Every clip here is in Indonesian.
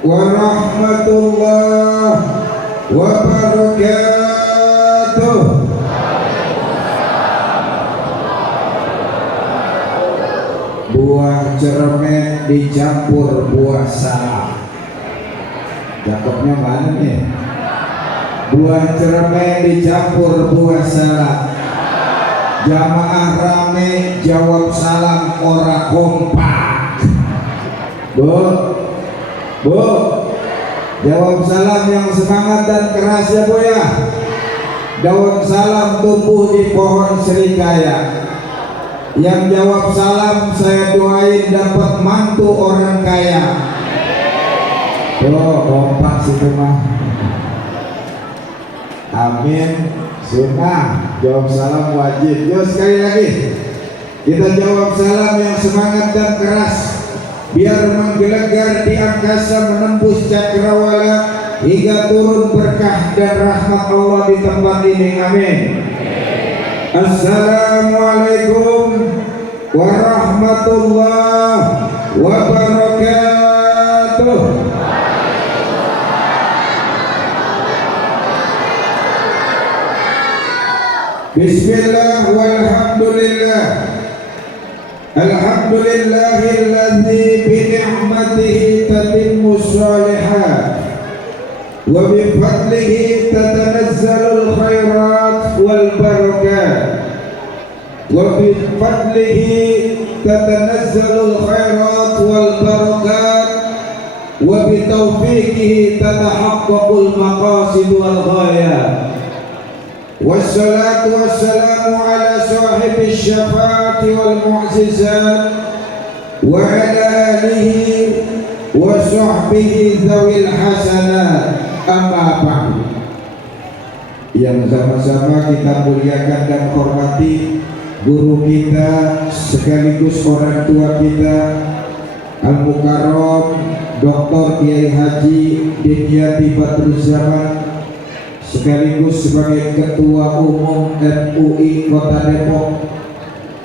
warahmatullahi wabarakatuh. Buah cermek dicampur buah salak. Cakepnya mana nih? Buah cermek dicampur buah salak. Jamaah rame jawab salam ora kompak. Bu, jawab salam yang semangat dan keras ya Bu ya. Daun salam tumbuh di pohon serikaya. Yang jawab salam saya doain dapat mantu orang kaya. Tuh kompak situ mah. Amin. Sunnah, jawab salam wajib. Yuk sekali lagi kita jawab salam yang semangat dan keras, biar menggelegar di angkasa menembus cakrawala hingga turun berkah dan rahmat Allah di tempat ini. Amin. Assalamualaikum warahmatullahi wabarakatuh. Bismillah walhamdulillah. Alhamdulillahilladzi bi ni'matihi tatimmu shalihat wa bi fadlihi tatanazzalul khairat wal barakat wa bi fadlihi tatanazzalul khairat wal barakat wa bi taufiqihi tatahaqqaqul maqasid wal ghayat. Wassalatu wassalamu ala sahibi syafaati wal mu'jizat wa ala alihi wa sahbihi dzawil hasanat. Amma ba'du. Yang sama-sama kita muliakan dan hormati guru kita sekaligus orang tua kita Al-Mukarram Dr. Kiai Haji Dimyati Badruzzaman, sekaligus sebagai Ketua Umum MUI Kota Depok.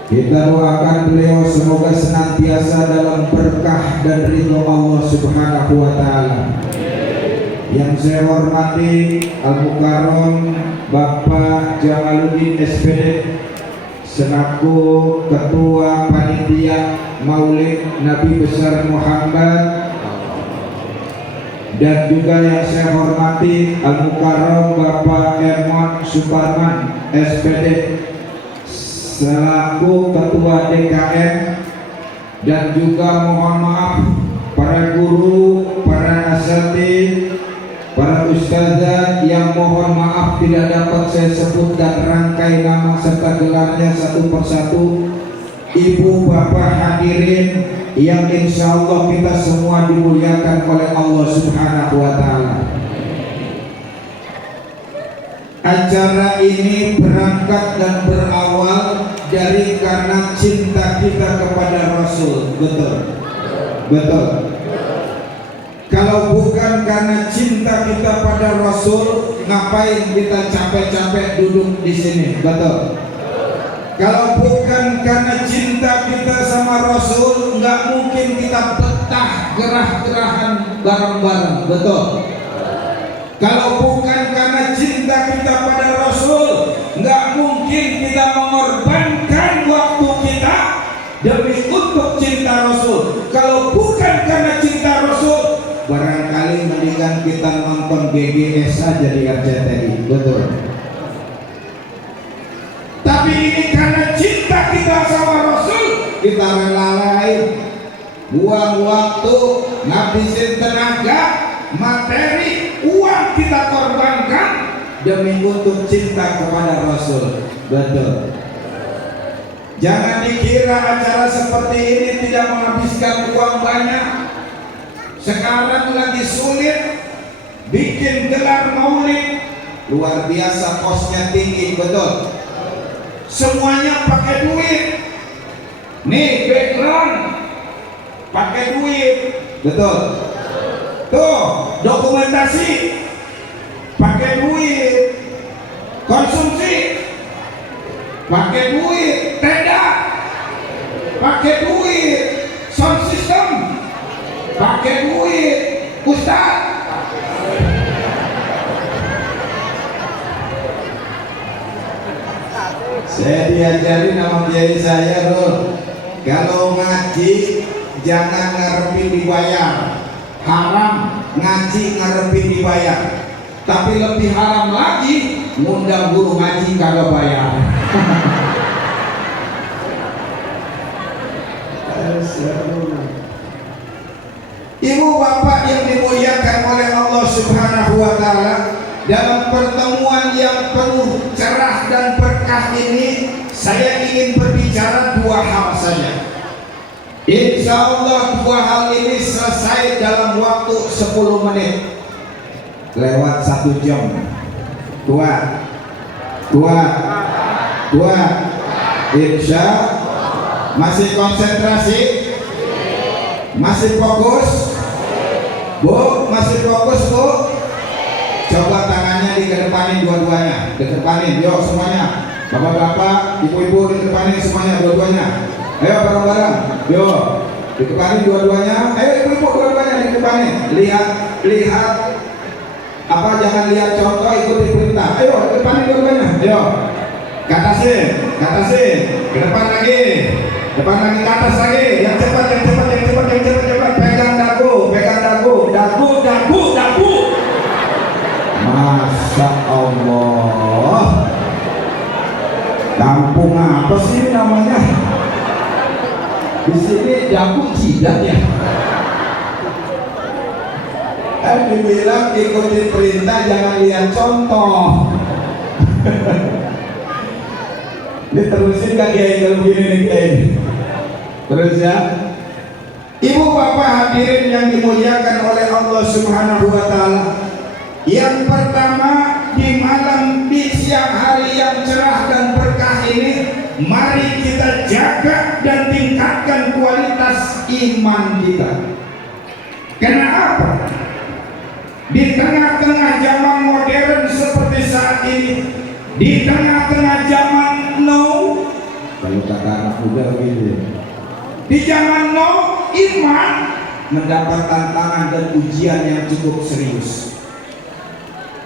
Kita doakan beliau semoga senantiasa dalam berkah dan ridho Allah Subhanahu wa Ta'ala. Yang saya hormati Al-Mukarram Bapak Jamaluddin SPD selaku Ketua Panitia Maulid Nabi Besar Muhammad, dan juga yang saya hormati Al-Mukarram Bapak Emon Suparman SPD selaku Ketua DKM, dan juga mohon maaf para guru, para asatidz, para ustazah yang mohon maaf tidak dapat saya sebutkan rangkai nama serta gelarnya satu persatu. Ibu bapak hadirin yang insya Allah kita semua dimuliakan oleh Allah Subhanahu wa Ta'ala. Acara ini berangkat dan berawal dari karena cinta kita kepada Rasul. Betul? Betul. Kalau bukan karena cinta kita pada Rasul, ngapain kita capek-capek duduk di sini? Betul. Kalau bukan karena cinta kita sama Rasul, nggak mungkin kita betah gerah-gerahan bareng-bareng. Betul. Kalau bukan karena cinta kita pada Rasul, nggak mungkin kita mengorbankan waktu kita demi untuk cinta Rasul. Kalau bukan karena cinta Rasul, barangkali mendingan kita nonton GGS aja di RCTI. Betul. Tapi ini karena cinta kita sama Rasul, kita rela-relain, buang waktu, ngabisin tenaga, materi, uang kita korbankan demi untuk cinta kepada Rasul. Betul. Jangan dikira acara seperti ini tidak menghabiskan uang banyak. Sekarang lagi sulit bikin gelar maulid, luar biasa kosnya tinggi. Betul. Semuanya pakai duit. Nih background pakai duit. Betul. Tuh dokumentasi pakai duit. Konsumsi pakai duit. Tenda pakai duit. Sound system pakai duit. Ustaz. Saya diajari nama kiai saya loh, kalau ngaji jangan ngarepin dibayar, haram ngaji ngarepin dibayar. Tapi lebih haram lagi ngundang guru ngaji kagak bayar. Ibu bapak yang dimuliakan oleh Allah Subhanahu wa Ta'ala, dalam pertemuan yang penuh cerah dan berkah ini, saya ingin berbicara dua hal saja. Insya Allah dua hal ini selesai dalam waktu 10 menit. Lewat 1 jam. Kuat. Insya masih konsentrasi, masih fokus, Bu, masih fokus Bu. Coba tangannya dikedepanin dua-duanya, dikedepanin, yuk semuanya, bapak-bapak, ibu-ibu dikedepanin semuanya, dua-duanya. Ayo bareng-bareng, yuk dikedepanin dua-duanya. Ayo ibu-ibu dua-duanya dikedepanin. Lihat apa, jangan lihat contoh, ikuti perintah. Ayo dikedepanin dua-duanya, ayo. Ke atasin, ke depan lagi, ke atas lagi. Yang cepat. Pegang dagu. Masya Allah, kampung apa sih namanya? Di sini dagu jidat ya. Dibilang ikuti perintah, jangan lihat contoh. Diterusin gak kiai kalau gini nih kiai? Terus ya. Ibu bapak hadirin yang dimuliakan oleh Allah Subhanahu wa Ta'ala, yang pertama, di malam di siang hari yang cerah dan berkah ini, mari kita jaga dan tingkatkan kualitas iman kita. Kenapa? Di tengah-tengah zaman modern seperti saat ini, di tengah-tengah zaman kalau kata anak muda begitu, di zaman iman mendapat tantangan dan ujian yang cukup serius.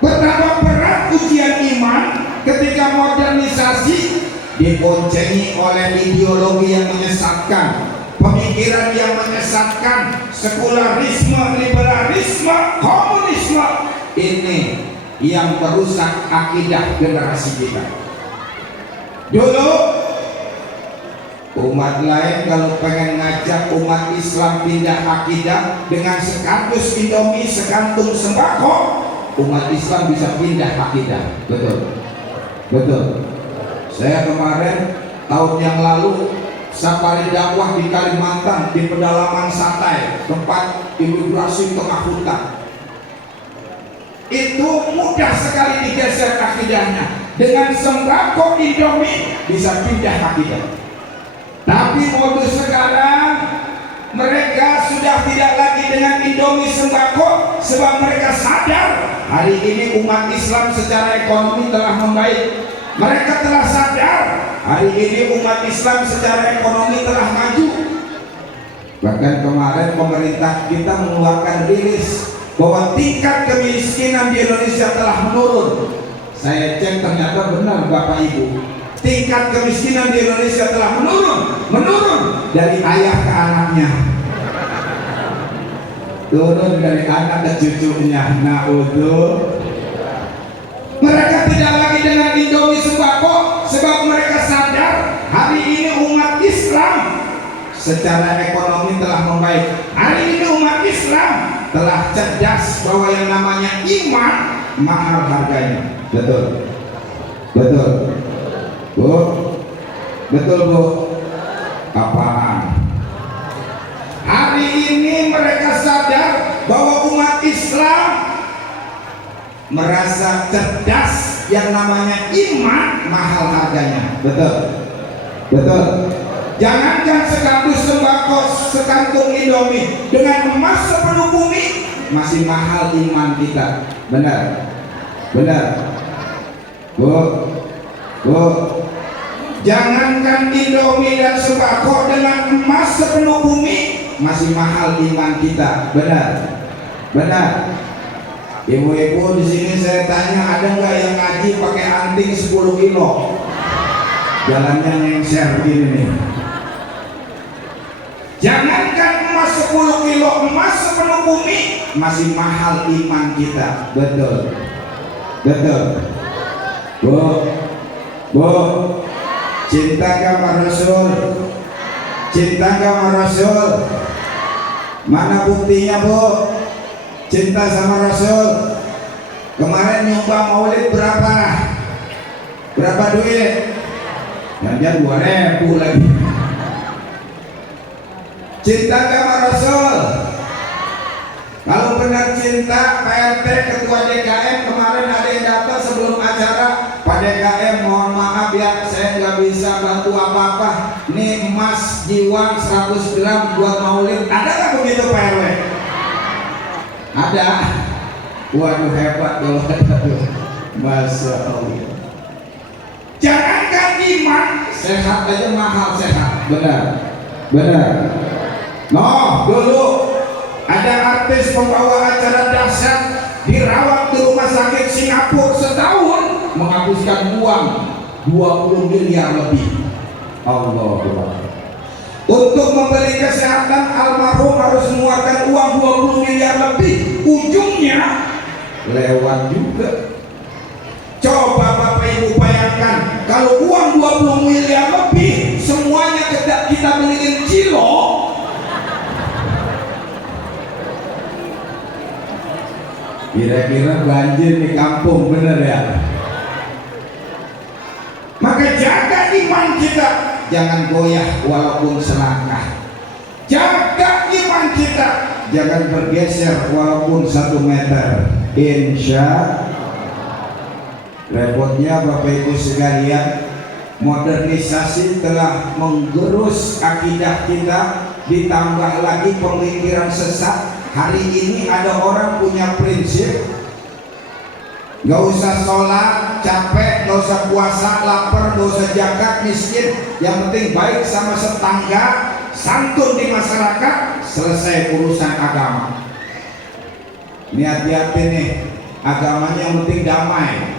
Betapa berat ujian iman ketika modernisasi diboncengi oleh ideologi yang menyesatkan, pemikiran yang menyesatkan, sekularisme, liberalisme, komunisme. Ini yang merusak akidah generasi kita. Dulu umat lain kalau pengen ngajak umat Islam pindah akidah dengan sekardus Indomie, sekantung sembako, umat Islam bisa pindah akidah. Betul. Saya kemarin tahun yang lalu safari dakwah di Kalimantan, di pedalaman Satai, tempat imigrasi tengah hutan. Itu mudah sekali digeser akidahnya. Dengan sembako Indomie bisa pindah akidah. Tapi modus sekarang, mereka sudah tidak lagi dengan Indomie sembako, sebab mereka sadar hari ini umat Islam secara ekonomi telah membaik. Mereka telah sadar hari ini umat Islam secara ekonomi telah maju. Bahkan kemarin pemerintah kita mengeluarkan rilis bahwa tingkat kemiskinan di Indonesia telah menurun. Saya cek ternyata benar Bapak Ibu, tingkat kemiskinan di Indonesia telah menurun dari ayah ke anaknya, turun dari anak ke cucunya. Mereka tidak lagi dengan Indomie sembako, sebab mereka sadar hari ini umat Islam secara ekonomi telah membaik. Hari ini umat Islam telah cerdas bahwa yang namanya iman mahal harganya. Betul Bu. Apaan? Hari ini mereka sadar bahwa umat Islam merasa cerdas, yang namanya iman mahal harganya. Betul. Jangankan sekardus sembako, sekantung Indomie, dengan emas sepenuh bumi masih mahal iman kita. Benar. Bu, jangankan Indomie dan sembako, dengan emas sepenuh bumi masih mahal iman kita. Benar. Benar. Ibu-ibu di sini saya tanya, ada nggak yang ngaji pakai anting 10 kilo? Jalannya nengser gini nih. Jangankan emas 10 kilo, emas sepenuh bumi masih mahal iman kita. Betul. Betul. Bu, cinta sama Rasul? Cinta sama Rasul? Mana buktinya, Bu? Cinta sama Rasul? Kemarin nyumbang maulid berapa? Berapa duit? Jangan 2.000 lagi. Cinta sama Rasul? Kalau benar cinta, PRT Ketua DKM kemarin ada yang datang sebelum acara. Pak DKM mohon maaf ya, saya nggak bisa bantu apa-apa. Nih emas jiwang 100 gram buat maulid. Ada nggak begitu Pak RW? Ada. Waduh hebat kalau ada tuh. Masya Allah. Jangankan iman, sehat aja mahal sehat. Benar. Benar. No, dulu ada artis pembawa acara dahsyat dirawat di rumah sakit Singapura setahun, menghabiskan uang 20 miliar lebih. Allah Akbar. Untuk membeli kesehatan, almarhum harus mengeluarkan uang 20 miliar lebih. Ujungnya lewat juga. Coba Bapak Ibu bayangkan, kalau uang 20 miliar lebih semuanya kita beliin kilo, kira-kira banjir di kampung, bener ya? Maka jaga iman kita, jangan goyah walaupun selangkah. Jaga iman kita, jangan bergeser walaupun 1 meter. Insya repotnya Bapak Ibu sekalian, modernisasi telah menggerus akidah kita, ditambah lagi pemikiran sesat. Hari ini ada orang punya prinsip, gak usah sholat, capek, gak usah puasa, lapar, gak usah zakat, miskin, yang penting baik sama tetangga, santun di masyarakat, selesai urusan agama. Ini hati-hati nih, agamanya yang penting damai.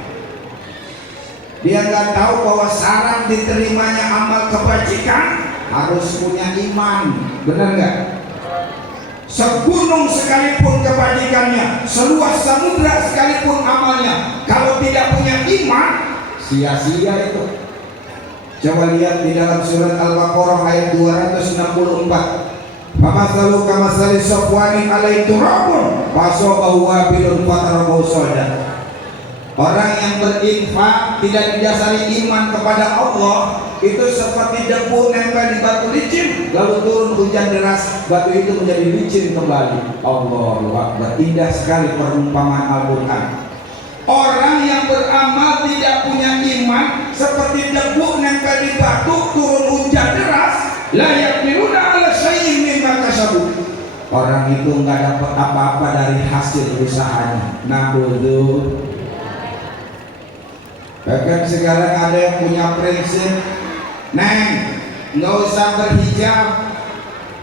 Dia nggak tahu bahwa syarat diterimanya amal kebajikan harus punya iman, benar nggak? Segunung sekalipun kebajikannya, seluas samudra sekalipun amalnya, kalau tidak punya iman, sia-sia itu. Coba lihat di dalam surat Al-Baqarah ayat 264. Famathalu kamathali safwanin alaihi turabun fasabahu wabilun fatarabahu soda. Orang yang berinfak tidak didasari iman kepada Allah itu seperti debu nempel di batu licin, lalu turun hujan deras, batu itu menjadi licin kembali. Allahu Akbar. Indah sekali perumpamaan Al-Quran. Orang yang beramal tidak punya iman seperti debu nempel di batu, turun hujan deras, la yaqdiruna ala syai'in mimma kasabu. Orang itu nggak dapat apa-apa dari hasil usahanya. Na'udzu. Bahkan sekarang ada yang punya prinsip, Neng, nggak usah berhijab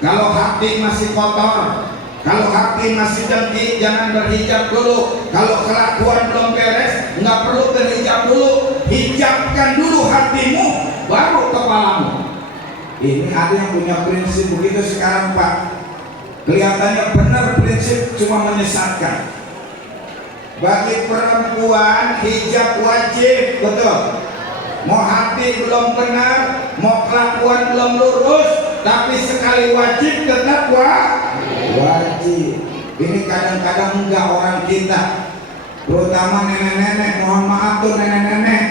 kalau hati masih kotor, kalau hati masih dengki jangan berhijab dulu, kalau kelakuan belum beres nggak perlu berhijab dulu, hijabkan dulu hatimu baru kepalamu. Ini ada yang punya prinsip begitu sekarang Pak. Kelihatannya benar prinsip, cuma menyesatkan. Bagi perempuan hijab wajib, betul. Mau hati belum benar, mau kelakuan belum lurus, tapi sekali wajib tetap wajib. Ini kadang-kadang enggak orang kita, terutama nenek-nenek. Mohon maaf tuh nenek-nenek,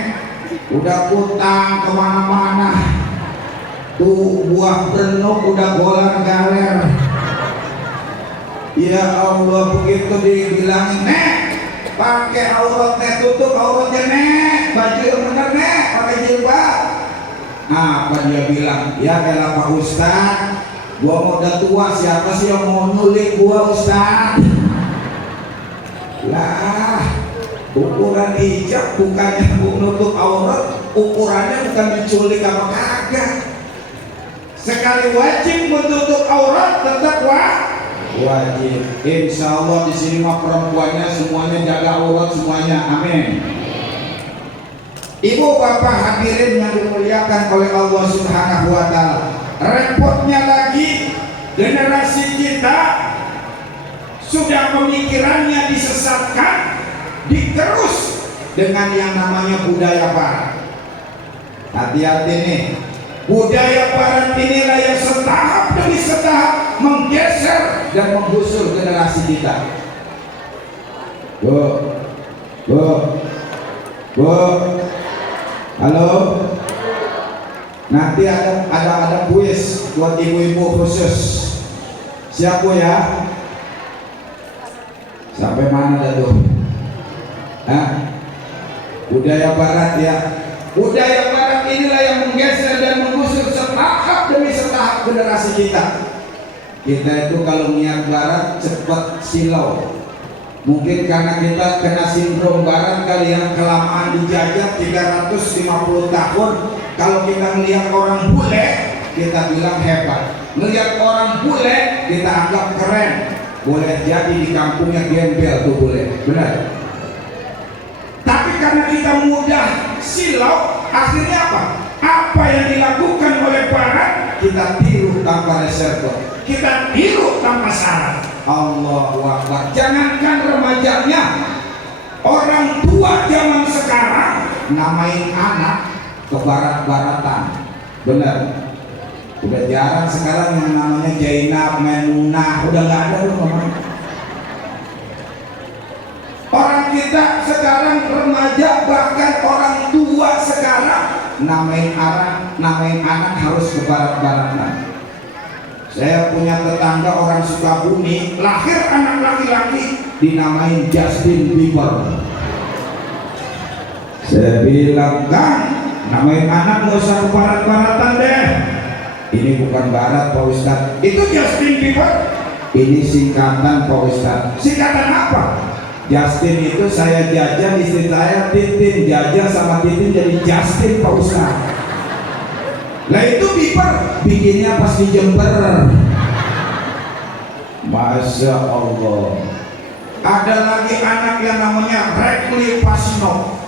udah kutang kemana-mana, tuh buah berenuk udah golar-galer. Ya Allah, begitu dibilangin, Nek, pakai auratnya, tutup auratnya Nek, baju yang bener Nek, pakai jilbab. Apa dia bilang? Ya elah Pak Ustad, gua mau udah tua, siapa sih yang mau nyulik gua Ustad? Lah, ukuran hijab bukannya menutup aurat, ukurannya bukan diculik apa kagak. Sekali wajib menutup aurat tetap Wajib. Insya Allah di sini mah perempuannya semuanya jaga aurat semuanya. Amin. Ibu bapak hadirin yang dimuliakan oleh Allah Subhanahu wa Ta'ala. Repotnya lagi generasi kita sudah pemikirannya disesatkan, digerus dengan yang namanya budaya barat. Hati-hati nih. Budaya barat inilah yang setahap demi setahap menggeser dan menggusur generasi kita. Bu, halo. Nanti ada kuis buat ibu-ibu khusus. Siap Bu ya? Sampai mana dah tuh? Budaya barat ya. Budaya barat inilah yang menggeser dan menggusur setahap demi setahap generasi kita. Kita itu kalau niat barat cepat silau. Mungkin karena kita kena sindrom barat kali yang kelamaan dijajah 350 tahun. Kalau kita melihat orang bule, kita bilang hebat. Melihat orang bule, kita anggap keren. Boleh jadi di kampungnya gembel tuh bule, benar. Tapi karena kita mudah silau, akhirnya apa? Apa yang dilakukan oleh barat, kita tiru tanpa reserve, kita tiru tanpa syarat. Allahu Akbar. Jangankan remajanya, orang tua zaman sekarang namain anak ke barat-baratan, benar. Udah jarang sekarang yang namanya Jainab, Maimunah, udah nggak ada loh namanya. Orang kita sekarang remaja, bahkan orang tua sekarang namain anak harus ke barat-baratan. Saya punya tetangga orang Sukabumi, lahir anak laki-laki dinamain Justin Bieber. Saya bilang, Kang, namain anak nggak usah ke barat-baratan deh. Ini bukan barat Pak Ustadz, itu Justin Bieber. Ini singkatan Pak Ustadz. Singkatan apa? Justin itu saya jajan, istri saya Titin, jajan sama Titin jadi Justin Pak Ustadz. Nah itu Bieber bikinnya pas di Jember. Masya Allah. Ada lagi anak yang namanya Rekli Pasino.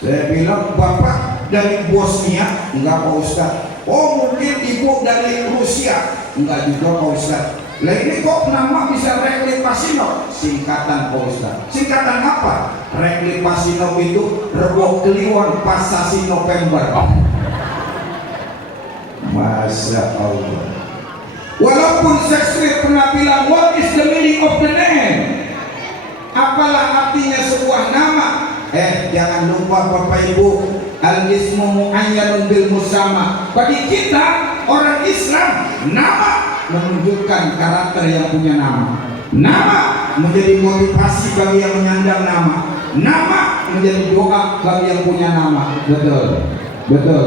Saya bilang, Bapak dari Bosnia? Enggak Pak Ustadz. Oh mungkin ibu dari Rusia? Enggak juga Pak Ustadz. Lah ini kok nama bisa Rekli Pasino? Singkatan Pak Ustadz. Singkatan apa? Rekli Pasino itu Rebo Kliwon Pasasi November. Masya Allah. Walaupun Shakespeare pernah bilang, what is the meaning of the name? Apalah artinya sebuah nama? Jangan lupa Bapak Ibu, al-ismu mu'ayyanun bil musama. Bagi kita orang Islam, nama menunjukkan karakter yang punya nama. Nama menjadi motivasi bagi yang menyandang nama. Nama menjadi doa bagi yang punya nama. Betul, betul.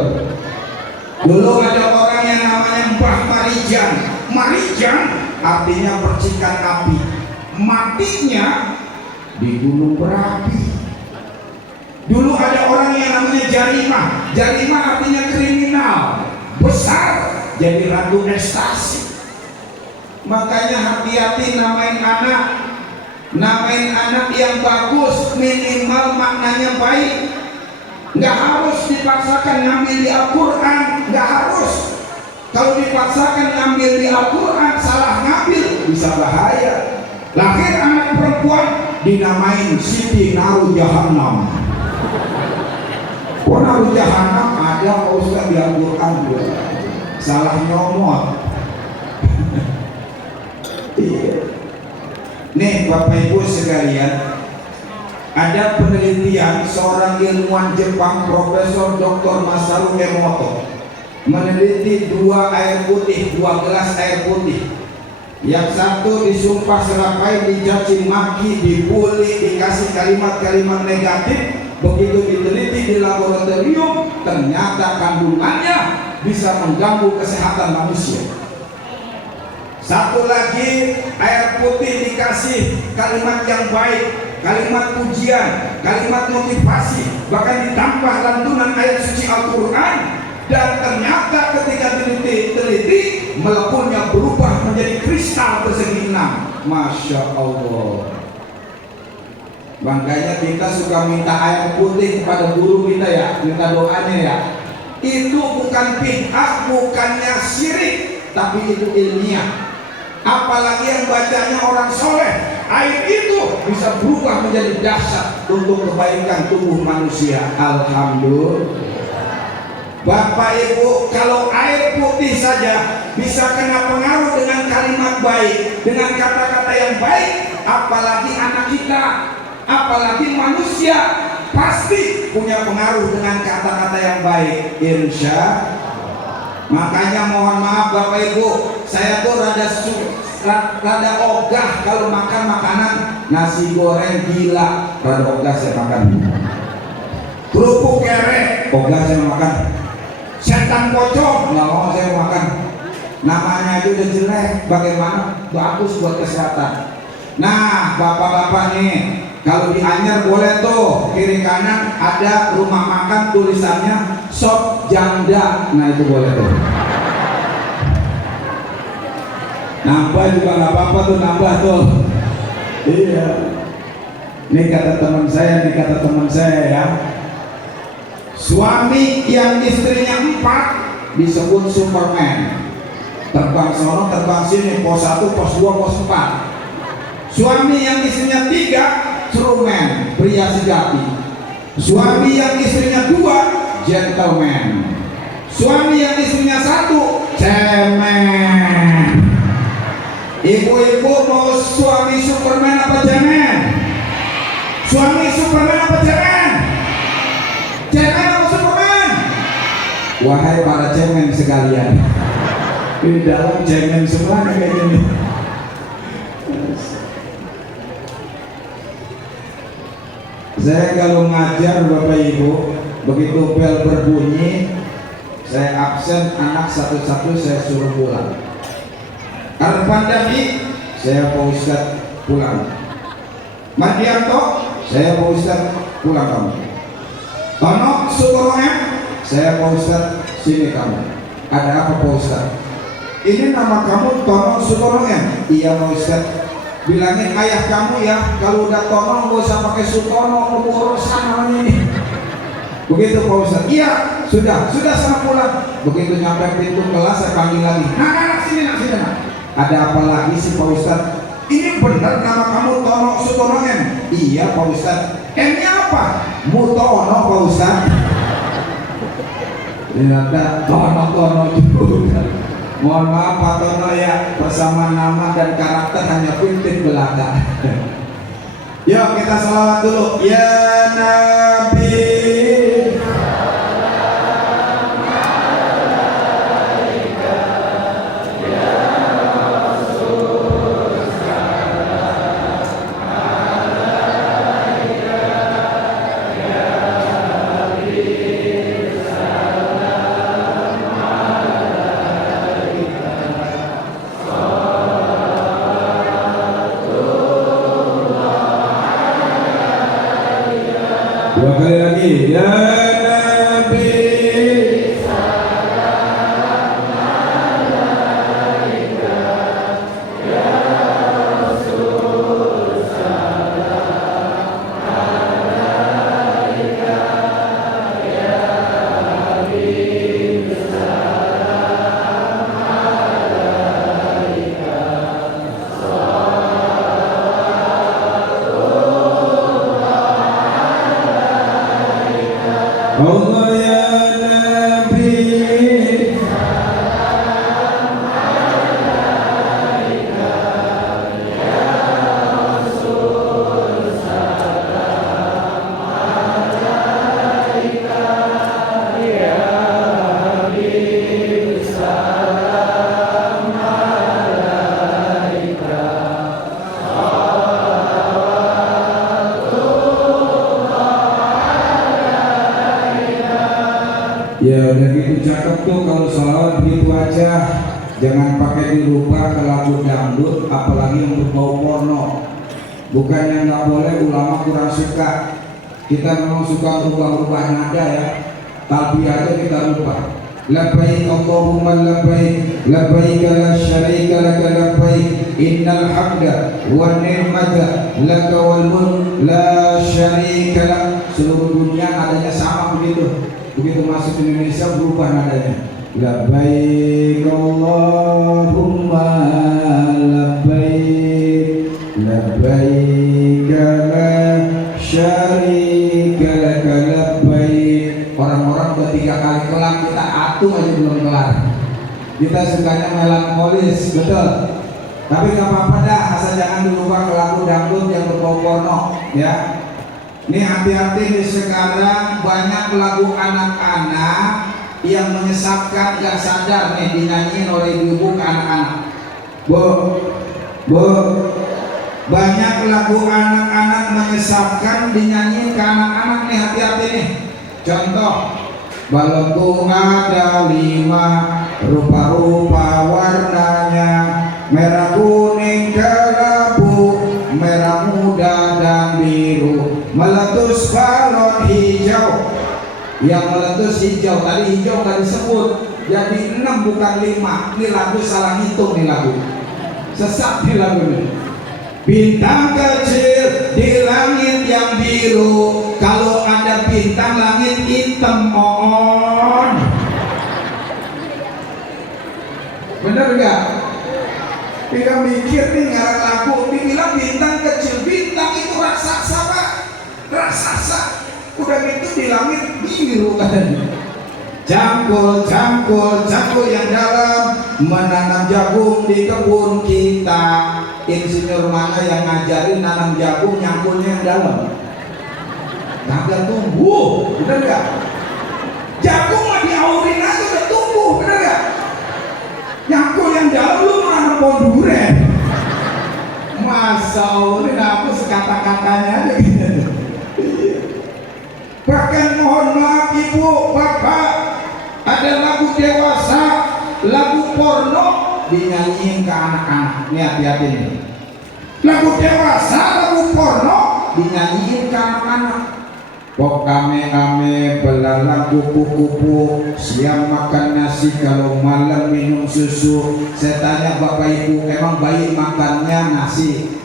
Dulu ada orang yang namanya Mbah Marijan. Marijan artinya percikan api. Matinya di gunung berapi. Dulu ada orang yang namanya Jarimah. Jarimah artinya kriminal besar, jadi ratu ekstasi. Makanya hati-hati namain anak yang bagus, minimal maknanya baik. Nggak harus dipaksakan ngambil di Al-Quran, nggak harus. Kalau dipaksakan ngambil di Al-Quran, salah ngambil bisa bahaya. Lahir anak perempuan dinamain Siti Naru Jahannam. Oh, Naru Jahannam ada Ustaz di Al-Quran juga. Salah nyomot. Iya. Nih Bapak Ibu sekalian, ada penelitian seorang ilmuwan Jepang, Profesor Dr. Masaru Emoto, meneliti dua gelas air putih. Yang satu disumpah serapai, dicaci maki, dibully, dikasih kalimat-kalimat negatif. Begitu diteliti di laboratorium, ternyata kandungannya bisa mengganggu kesehatan manusia. Satu lagi air putih dikasih kalimat yang baik, kalimat pujian, kalimat motivasi, bahkan ditambah lantunan ayat suci Al-Quran. dan ternyata ketika teliti melepuhnya berubah menjadi kristal persegi 6. Masya Allah. Makanya kita suka minta air putih kepada guru kita ya, minta doanya ya. Itu bukan bid'ah, bukannya syirik, tapi itu ilmiah. Apalagi yang bacanya orang soleh, air itu bisa berubah menjadi dahsyat untuk kebaikan tubuh manusia. Alhamdulillah. Bapak Ibu, kalau air putih saja bisa kena pengaruh dengan kalimat baik, dengan kata-kata yang baik, apalagi anak kita, apalagi manusia, pasti punya pengaruh dengan kata-kata yang baik, insya. Makanya mohon maaf Bapak Ibu, saya tuh rada ogah kalau makan makanan nasi goreng gila, rada ogah saya makan. Kerupuk kere, ogah saya makan. Setan pocong, nggak mau saya makan. Namanya aja udah jelek, bagaimana bagus buat kesehatan. Nah bapak-bapak nih, kalau di Anyer boleh tuh kiri kanan ada rumah makan tulisannya Sop Janda. Nah itu boleh tuh. Nambah juga nggak apa-apa tuh, nambah tuh. Iya. Ini kata teman saya ya. Suami yang istrinya 4 disebut Superman. Terbang sono, terbang sini, pos 1, pos 2, pos 4. Suami yang istrinya 3 Truman, pria sejati. Suami yang istrinya 2 gentleman. Suami yang istrinya 1 cemen. Ibu-ibu mau suami Superman apa cemen? Suami Superman apa cemen? Cemen apa Superman? Wahai para cemen sekalian, di dalam cemen semua kayak gini. Saya kalau ngajar Bapak Ibu, begitu bel berbunyi, saya absen anak satu-satu saya suruh pulang. Kalau pandemi, saya Pak Ustadz pulang. Mardianto, saya Pak Ustadz pulang kamu. Tono Sukorongem, saya Pak Ustadz sini kamu. Ada apa Pak Ustadz? Ini nama kamu Tono Sukorongem? Iya Pak Ustadz. Bilangin ayah kamu ya, kalau udah Tono nggak usah pakai Sutono, urusan namanya ini. Begitu Pak Ustadz. Iya, sudah sana pulang. Begitu nyampe pintu kelas saya panggil lagi. Nah, sini nak. Ada apa lagi sih Pak Ustadz? Ini benar nama kamu Tono Sutorongen? Iya Pak Ustadz. M-nya apa? Mutono Pak Ustadz. Ternyata Tono juga. Mohon maaf Pak Tono ya, bersama nama dan karakter hanya pintin belaka. Yuk kita salawat dulu. Ya Nabi. Dua kali lagi. Ya Nabi. Salam alaika. Ya Rasul. Salam alaika. Ya Habib. Salam alaika. Allah ya Nabi. Salam alaika. Ya Rasul. Salam alaika. Ya Habib. Salam alaika. Ya udah gitu cakep tuh kalau salawat gitu aja, jangan pakai dirubah ke lagu dangdut, apalagi yang berbau porno. Bukan yang nggak boleh, ulama kurang suka. Kita memang suka rubah-rubah nada ya, tapi aja kita rubah. labbaik Allahumma labbaik, labbaik la syarika laka labbaik, innal hamda wan ni'mata laka wal mulk la syarika lak. Seluruh dunia nadanya sama begitu. Begitu masuk Indonesia berubah nadanya. Labbaik Allahumma labbaik, labbaik la syarika laka labbaik. Orang-orang udah 3 kali kelar, kita atuh aja belum kelar. Kita sukanya melankolis, betul. Tapi gak apa-apa dah, asal jangan dirubah ke lagu dangdut yang berbau porno, ya. Ini hati-hati nih, sekarang banyak lagu anak-anak yang menyesatkan, gak sadar nih dinyanyiin oleh ibu-ibu ke anak-anak. Bu, banyak lagu anak-anak menyesatkan dinyanyiin ke anak-anak nih, hati-hati nih. Contoh, balonku ada 5 rupa-rupa warnanya, merah kuning kelabu, merah muda dan biru, meletus balon hijau. Yang meletus hijau, tadi hijau gak disebut, jadi 6 bukan 5. Ini lagu salah hitung nih lagu, sesat nih lagu ini. Bintang kecil di langit yang biru, kalau ada bintang langit hitam on. Bener gak? Kita mikir nih ngarang lagu, dibilang bintang kecil, bintang itu raksasa Pak, raksasa. Udah gitu di langit biru katanya. Cangkul, cangkul, cangkul yang dalam, menanam jagung di kebun kita. Insinyur mana yang ngajarin nanam jagung nyangkulnya yang dalam? Kagak tumbuh, bener gak? Jagung mah diaurin aja udah tumbuh, bener gak? Nyangkul yang dalam lu menanam pohon durian. Masa aurin apa sekata-katanya aja gitu. Bahkan mohon maaf ibu, bapak, ada lagu dewasa, lagu porno dinyanyiin ke anak-anak. Ini hati-hati nih. Lagu dewasa, lagu porno dinyanyiin ke anak-anak. Pok ame-ame belalang kupu-kupu, siang makan nasi, kalau malam minum susu. Saya tanya bapak ibu, emang bayi makannya nasi?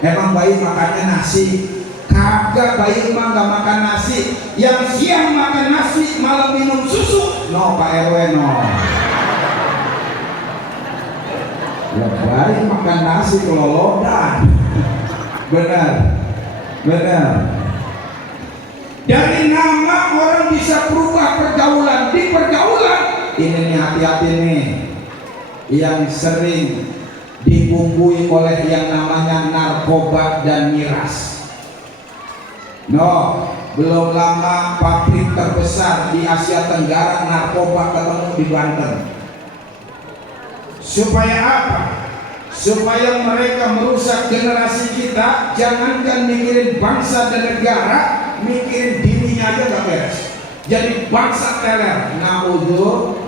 Emang bayi makannya nasi? Kagak, bayi mah gak makan nasi. Yang siang makan nasi, malam minum susu. No Pak RW no. Bayi makan nasi kelolodan. Benar, benar. Dari nama orang bisa berubah pergaulan. Di pergaulan ini nih, hati-hati nih, yang sering dibumbui oleh yang namanya narkoba dan miras. No, belum lama pabrik terbesar di Asia Tenggara narkoba ketemu di Banten. Supaya apa? Supaya mereka merusak generasi kita. Jangankan mikirin bangsa dan negara, mikirin dirinya aja gak beres. Jadi bangsa teler. Naudzubillah.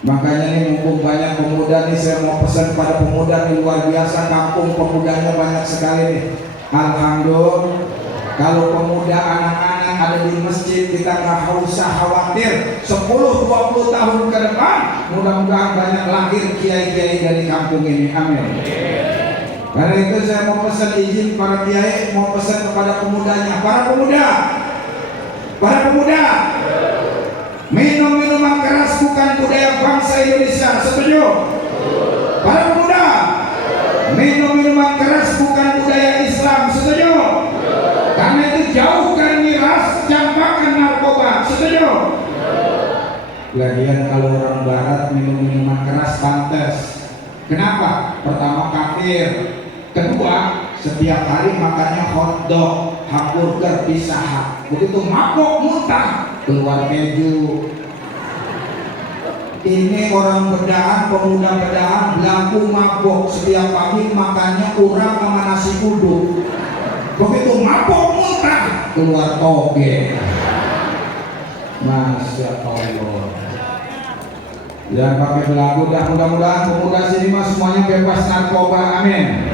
Makanya nih, mumpung banyak pemuda nih, saya mau pesan pada pemuda nih, luar biasa, kampung pemudanya banyak sekali nih. Alhamdulillah, kalau pemuda anak-anak ada di masjid, kita nggak usah khawatir 10-20 tahun ke depan mudah-mudahan banyak lahir kiai-kiai dari kampung ini. Amin. Karena itu saya mau pesan, izin para kiai mau pesan kepada pemudanya. Para pemuda, minum minuman keras bukan budaya bangsa Indonesia. Setuju? Para pemuda, minum minuman keras bukan budaya Islam. Setuju? Karena itu jauhkan miras, campakkan narkoba. Setuju? Lagian kalau orang barat minum minuman keras pantas. Kenapa? Pertama kafir, kedua setiap hari makannya hotdog, hamburger, pizza hut. Begitu mabok muntah keluar keju. Ini orang bedahan, pemuda bedahan, belaku mabok, setiap pagi makannya urap sama nasi uduk. Begitu mabok muntah keluar toge. Masya Allah. Jangan pakai belagu dah. Mudah-mudahan pemuda sini mah semuanya bebas narkoba. Amin.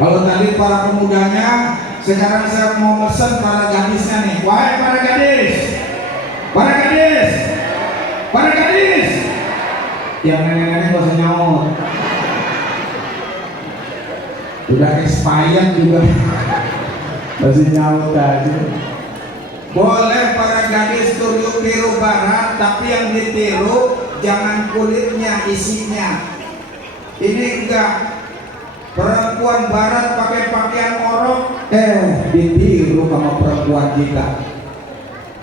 Kalau tadi para pemudanya, sekarang saya mau pesan para gadisnya nih. Wahai para gadis, Para gadis, para gadis, yang nenek-nenek gak usah nyaut. Udah expired juga, masih nyaut aja. Boleh para gadis tiru barat, tapi yang ditiru jangan kulitnya, isinya. Ini enggak. Perempuan barat pakai pakaian orok, ditiru sama perempuan kita.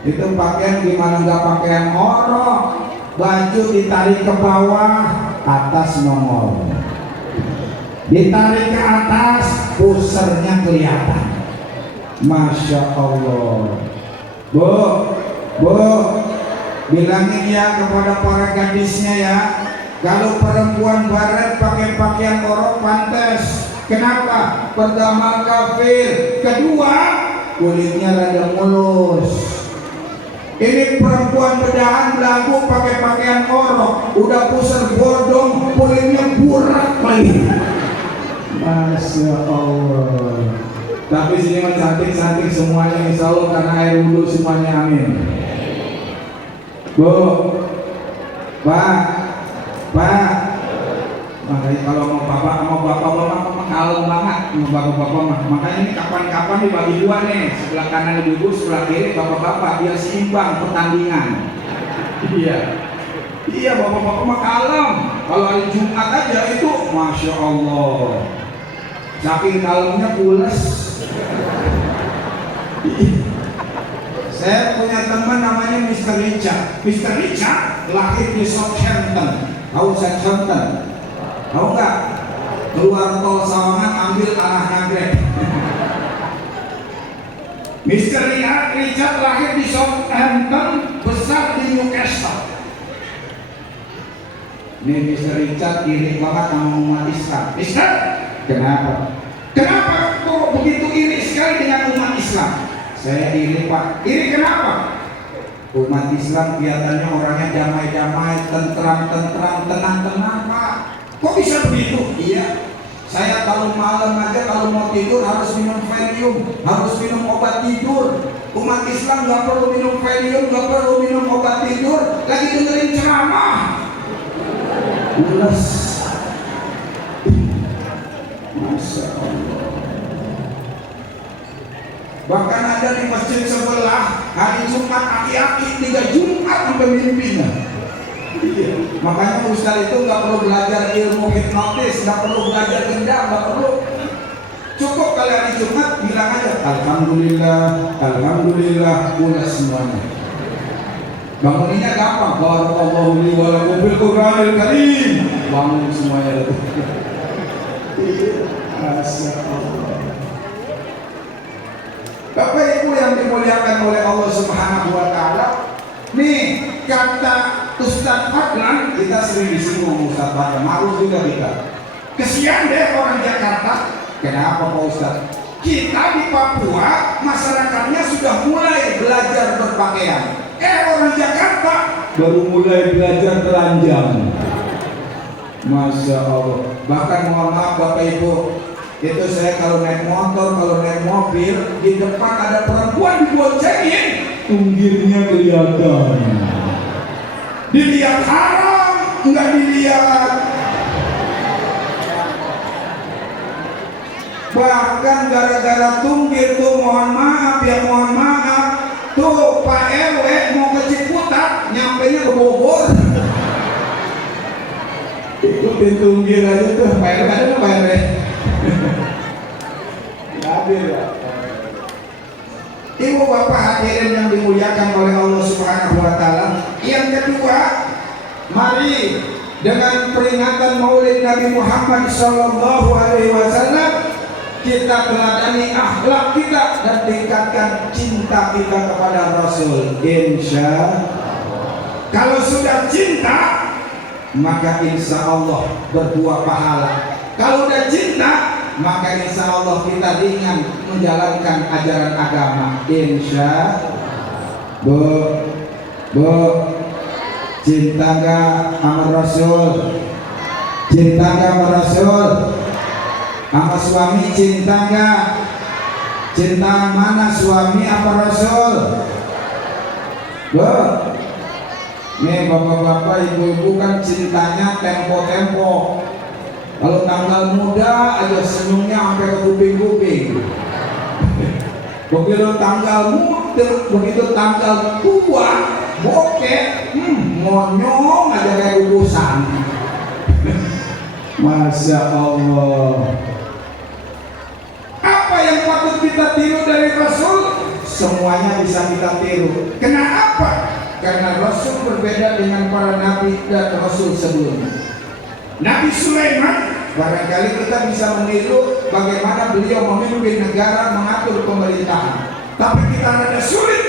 Itu pakaian gimana nggak pakaian orok, baju ditarik ke bawah, atas nongol, ditarik ke atas, pusernya kelihatan. Masya Allah. Bu, bilangin ya kepada para gadisnya ya, kalau perempuan barat pakai pakaian orok pantas. Kenapa? Pertama kafir, kedua kulitnya rada mulus. Ini perempuan bedahan belagu pakai pakaian orok, udah pusar bodong, kulitnya burak lagi. Masya Allah. Tapi sini mah cantik-cantik semuanya, insya Allah karena air wudhu semuanya, amin. Bu, Pak, makanya kalau mau bapak mah kalem banget, mau bapak mah. Makanya ini kapan-kapan dibagi dua nih, sebelah kanan ibu, sebelah kiri bapak-bapak, biar seimbang pertandingan. Iya bapak-bapak mah kalem. Kalau hari Jumat aja itu, masya Allah, saking kalemnya pules. Saya punya teman namanya Mr. Richard. Mr. Richard lahir di Southampton. Tahu Southampton? Tahu nggak? Keluar tol Sawangan, ambil arah Nagrek. Mr. Richard lahir di Southampton, besar di Newcastle. Ini Mr. Richard iri banget sama umat Islam. Mister, kenapa? Kenapa kok begitu iri sekali dengan umat Islam? Saya iri Pak. Iri kenapa? Umat Islam kelihatannya orangnya damai-damai, tentram-tentram, tenang-tenang Pak. Kok bisa begitu? Iya. Saya kalau malam aja kalau mau tidur harus minum Valium, harus minum obat tidur. Umat Islam nggak perlu minum Valium, nggak perlu minum obat tidur, lagi dengerin ceramah. Ulas. Masya Allah. Bahkan ada di masjid sebelah hari Jumat aki-aki 3 Jumat sampai mimpinya. Makanya Ustaz itu nggak perlu belajar ilmu hipnotis, nggak perlu belajar gendam, nggak perlu. Cukup kali hari Jumat bilang aja Alhamdulillah, Alhamdulillah, ulas semuanya. Banguninnya gampang. Barakallahu li wa lakum fil Qur'anil Karim. Bangun semuanya itu. Masya Allah. Bapak Ibu yang dimuliakan oleh Allah Subhanahu wa taala, nih kata Ustaz Fadlan, kita sering disinggung Ustaz Fadlan, malu juga kita. Kesian deh orang Jakarta. Kenapa Pak Ustaz? Kita di Papua masyarakatnya sudah mulai belajar berpakaian. Orang Jakarta baru mulai belajar telanjang. Masya Allah. Bahkan mohon maaf Bapak Ibu, itu saya kalau naik motor, kalau naik mobil, di depan ada perempuan diboncengin, tunggirnya kelihatan. Dilihat haram, nggak dilihat. Bahkan gara-gara tunggir tuh mohon maaf ya, mohon maaf. Tuh Pak RW mau ke Ciputat, nyampenya ke Bogor. Ikutin tunggir aja tuh, Pak RW ada Pak RW. Hadir ya. Ibu bapak hadirin yang dimuliakan oleh Allah Subhanahu wa taala. Yang kedua, mari dengan peringatan Maulid Nabi Muhammad sallallahu alaihi wasallam kita teladani akhlak kita dan tingkatkan cinta kita kepada Rasul. Insya kalau sudah cinta, maka insya Allah berbuah pahala. Kalau udah cinta, maka insya Allah kita ringan menjalankan ajaran agama. Insya Bu, cinta gak sama Rasul? Cinta gak sama Rasul? Sama suami cinta gak? Cinta mana, suami apa Rasul? Loh, nih bapak-bapak, ibu-ibu kan cintanya tempo-tempo. Kalau tanggal muda aja senyumnya sampai ke kuping-kuping. Begitu tanggal muda, begitu tanggal tua, bokeh, monyong aja kayak kukusan. Masya Allah. Apa yang patut kita tiru dari Rasul? Semuanya bisa kita tiru. Kenapa? Karena Rasul berbeda dengan para nabi dan Rasul sebelumnya. Nabi Sulaiman, barangkali kita bisa meniru bagaimana beliau memimpin negara, mengatur pemerintahan. Tapi kita rada sulit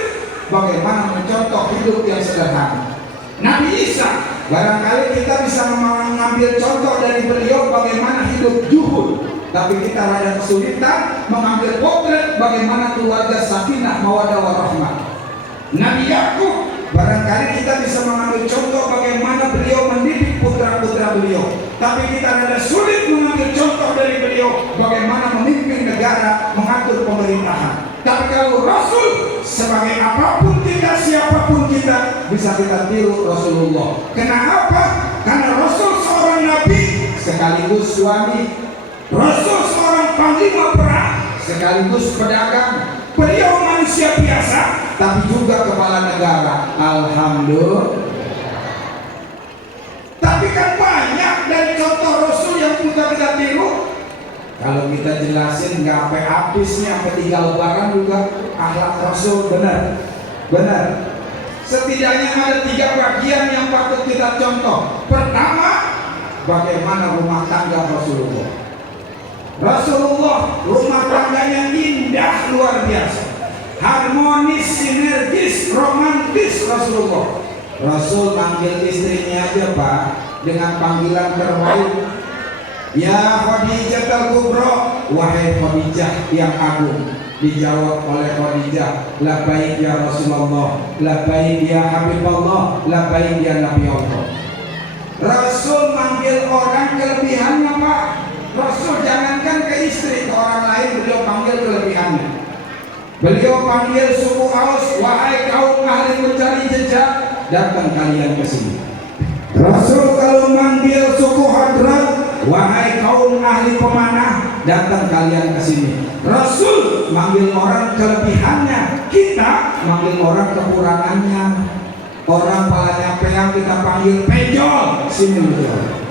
bagaimana mencontoh hidup yang sederhana. Nabi Isa, barangkali kita bisa mengambil contoh dari beliau bagaimana hidup zuhud. Tapi kita rada kesulitan mengambil potret bagaimana keluarga sakinah mawaddah warahmah. Nabi Yakub, barangkali kita bisa mengambil contoh bagaimana beliau mendidik putra-putra beliau. Tapi kita rada sulit mengambil contoh dari beliau bagaimana memimpin negara, mengatur pemerintahan. Tapi kalau Rasul, sebagai apapun kita, siapapun kita, bisa kita tiru Rasulullah. Kenapa? Karena Rasul seorang nabi sekaligus suami, Rasul seorang panglima perang sekaligus pedagang. Beliau manusia biasa tapi juga kepala negara. Alhamdulillah. Tapi kan banyak dari contoh Rasul yang bisa kita tiru. Kalau kita jelasin nggak sampai habisnya, sampai 3 lebaran juga akhlak Rasul. Benar, benar. Setidaknya ada 3 bagian yang patut kita contoh. Pertama, bagaimana rumah tangga Rasulullah. Rasulullah rumah tangganya indah luar biasa, harmonis, sinergis, romantis. Rasulullah, Rasul manggil istrinya aja Pak dengan panggilan terbaik, ya Khadijah al-Kubra, wahai Khadijah yang agung. Dijawab oleh Khadijah, labbaik ya Rasulullah, labbaik ya Habibullah, labbaik ya Nabi Allah. Rasul manggil orang kelebihannya Pak. Rasul jangankan ke istri, ke orang lain beliau panggil kelebihannya. Beliau panggil suku Aus, wahai kaum ahli mencari jejak, datang kalian ke sini. Rasul kalau manggil suku Hadrat, wahai kaum ahli pemanah, datang kalian ke sini. Rasul manggil orang kelebihannya, kita manggil orang kekurangannya. Orang palanya peyang kita panggil pejol, sini betul.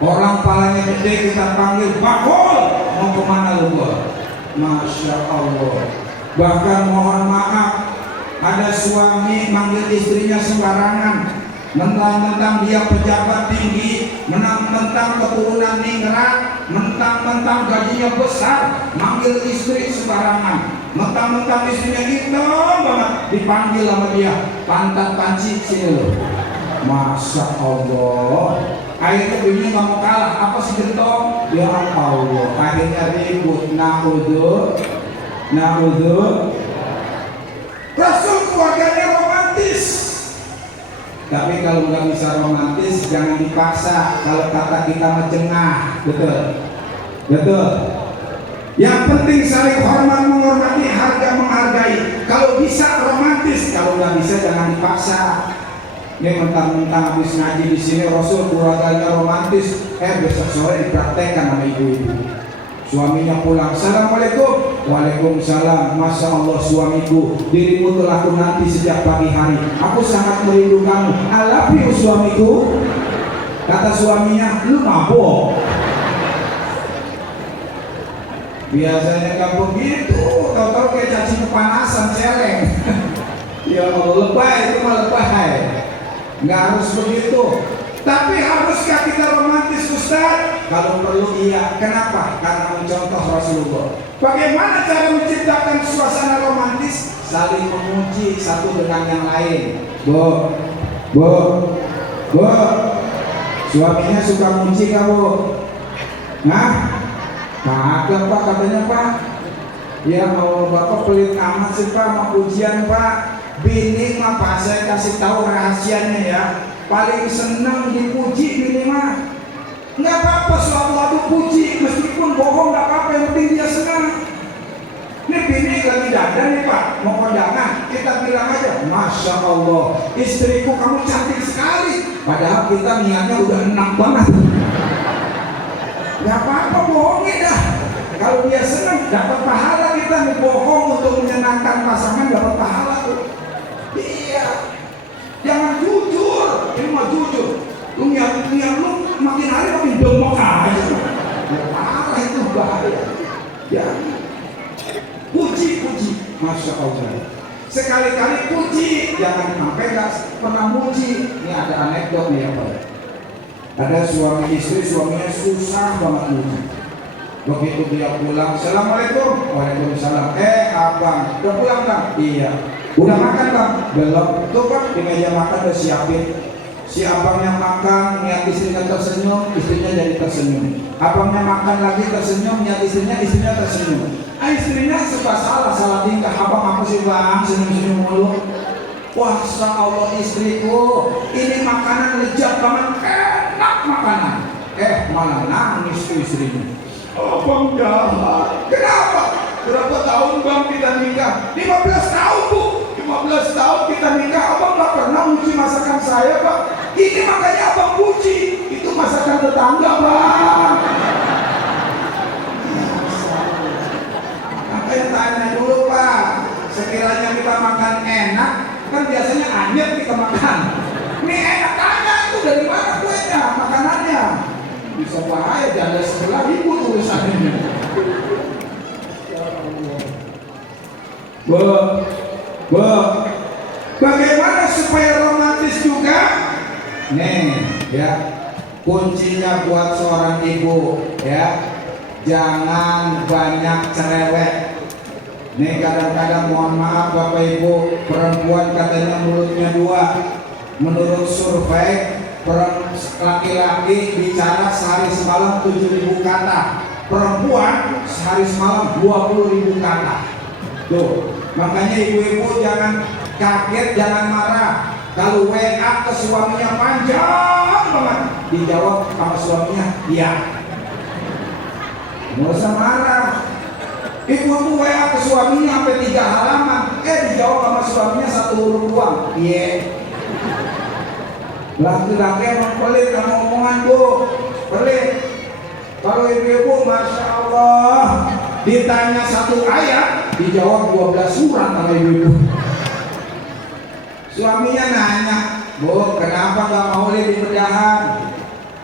Orang palanya gede kita panggil bakul, mau kemana lu gua? Masya Allah. Bahkan mohon maaf, ada suami manggil istrinya sembarangan, mentang-mentang dia pejabat tinggi, mentang-mentang keturunan ningrat, mentang-mentang gajinya besar, manggil istri sembarangan. Mentang-mentang istrinya hitam banget, dipanggil sama dia, pantat panci sini loh. Masya Allah. Akhirnya bini nggak mau kalah, apa sih gentong? Ya Allah, akhirnya ribut. Na'udhu. Rasul keluarganya romantis. Tapi kalau nggak bisa romantis, jangan dipaksa. Kalau kata kita mencengah, betul, betul. Yang penting saling hormat, menghormati, harga menghargai. Kalau bisa romantis, kalau nggak bisa jangan dipaksa. Ini mentang-mentang habis ngaji di sini Rasul keluarganya romantis, besok sore dipraktekkan sama ibu-ibu. Suaminya pulang, assalamualaikum, waalaikumsalam. Masya Allah suamiku, dirimu telah aku nanti sejak pagi hari. Aku sangat merindu kamu. I love you suamiku. Kata suaminya, lu mabok. Biasanya nggak begitu, tahu-tahu kayak cacing kepanasan celeng. Ya Allah, lebay itu mah lebay. Nggak harus begitu. Tapi haruskah kita romantis Ustaz? Kalau perlu iya. Kenapa? Karena mencontoh Rasulullah. Bagaimana cara menciptakan suasana romantis? Saling memuji satu dengan yang lain. Bu, suaminya suka muji kamu? Nah, kagak Pak, katanya Pak. Ya mau Bapak pelit amat sih Pak, mau pujian Pak. Bini mah Pak, saya kasih tahu rahasianya ya. Paling senang dipuji bini mah. Nggak apa-apa suatu puji, meskipun bohong nggak apa-apa, yang penting dia senang. Ini bini lagi dandan nih Pak, mau kondangan, kita bilang aja, Masya Allah, istriku kamu cantik sekali. Padahal kita niatnya udah enak banget. Gak apa-apa, bohongin dah. Kalau dia senang, dapat pahala. Kita nih bohong untuk menyenangkan pasangan, dapat pahala tuh. Iya, jangan jujur. Ini mah jujur. Lu niat lu makin hari makin demok aja. Parah itu, bahaya. Ya, puji, Masya Allah. Sekali-kali puji, jangan sampai nggak pernah muji. Ini ada anekdot nih apa? Ada suami istri, suaminya susah banget muji. Begitu dia pulang, Assalamualaikum. Waalaikumsalam. Abang, udah pulang bang? Iya. Udah makan bang? Belum. Tuh bang, di meja makan udah siapin. Si abangnya makan, niat istrinya tersenyum, istrinya jadi tersenyum. Abangnya makan lagi tersenyum, niat istrinya tersenyum. Istrinya suka salah tingkah. Abang apa sih bang, senyum-senyum mulu? Wah, Allah istriku, ini makanan lezat banget, enak makanan. Malah nangis tuh istrinya. Abang jahat. Kenapa? Berapa tahun bang kita nikah? 15 tahun bu. 15 tahun kita nikah, abang gak pernah muji masakan saya bang. Ini makanya abang puji, itu masakan tetangga bang. Makanya tanya dulu pak, sekiranya kita makan enak, kan biasanya anyep kita makan. Ini enak tanya itu dari mana kuenya, makanannya. Bisa bahaya, janda sebelah ibu tulisannya. Bagaimana supaya romantis juga? Nih ya, kuncinya buat seorang ibu ya, jangan banyak cerewet. Nih kadang-kadang mohon maaf bapak ibu, perempuan katanya mulutnya 2. Menurut survei, laki-laki bicara sehari semalam 7.000 kata, perempuan sehari semalam 20.000 kata. Tuh, makanya ibu-ibu jangan kaget, jangan marah. Kalau WA ke suaminya panjang banget, dijawab sama suaminya, iya. Nggak usah marah. Ibu-ibu WA ke suaminya sampai 3 halaman, dijawab sama suaminya 1 huruf doang, iya. Laki-laki emang pelit sama omongan bu, pelit. Kalau ibu-ibu Masya Allah ditanya 1 ayat, dijawab 12 surat sama ibu-ibu. Suaminya nanya, bu kenapa gak mau di bedahan?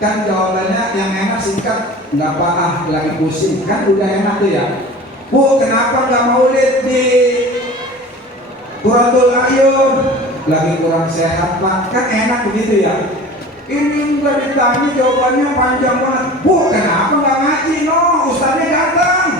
Kan jawabannya yang enak singkat, nggak apa-apa lagi pusing, kan udah enak tuh ya. Bu kenapa gak mau di Quratul Ayun? Lagi kurang sehat pak, kan enak begitu ya. Ini udah ditanya jawabannya panjang banget. Bu kenapa gak ngaji? No, ustadznya datang.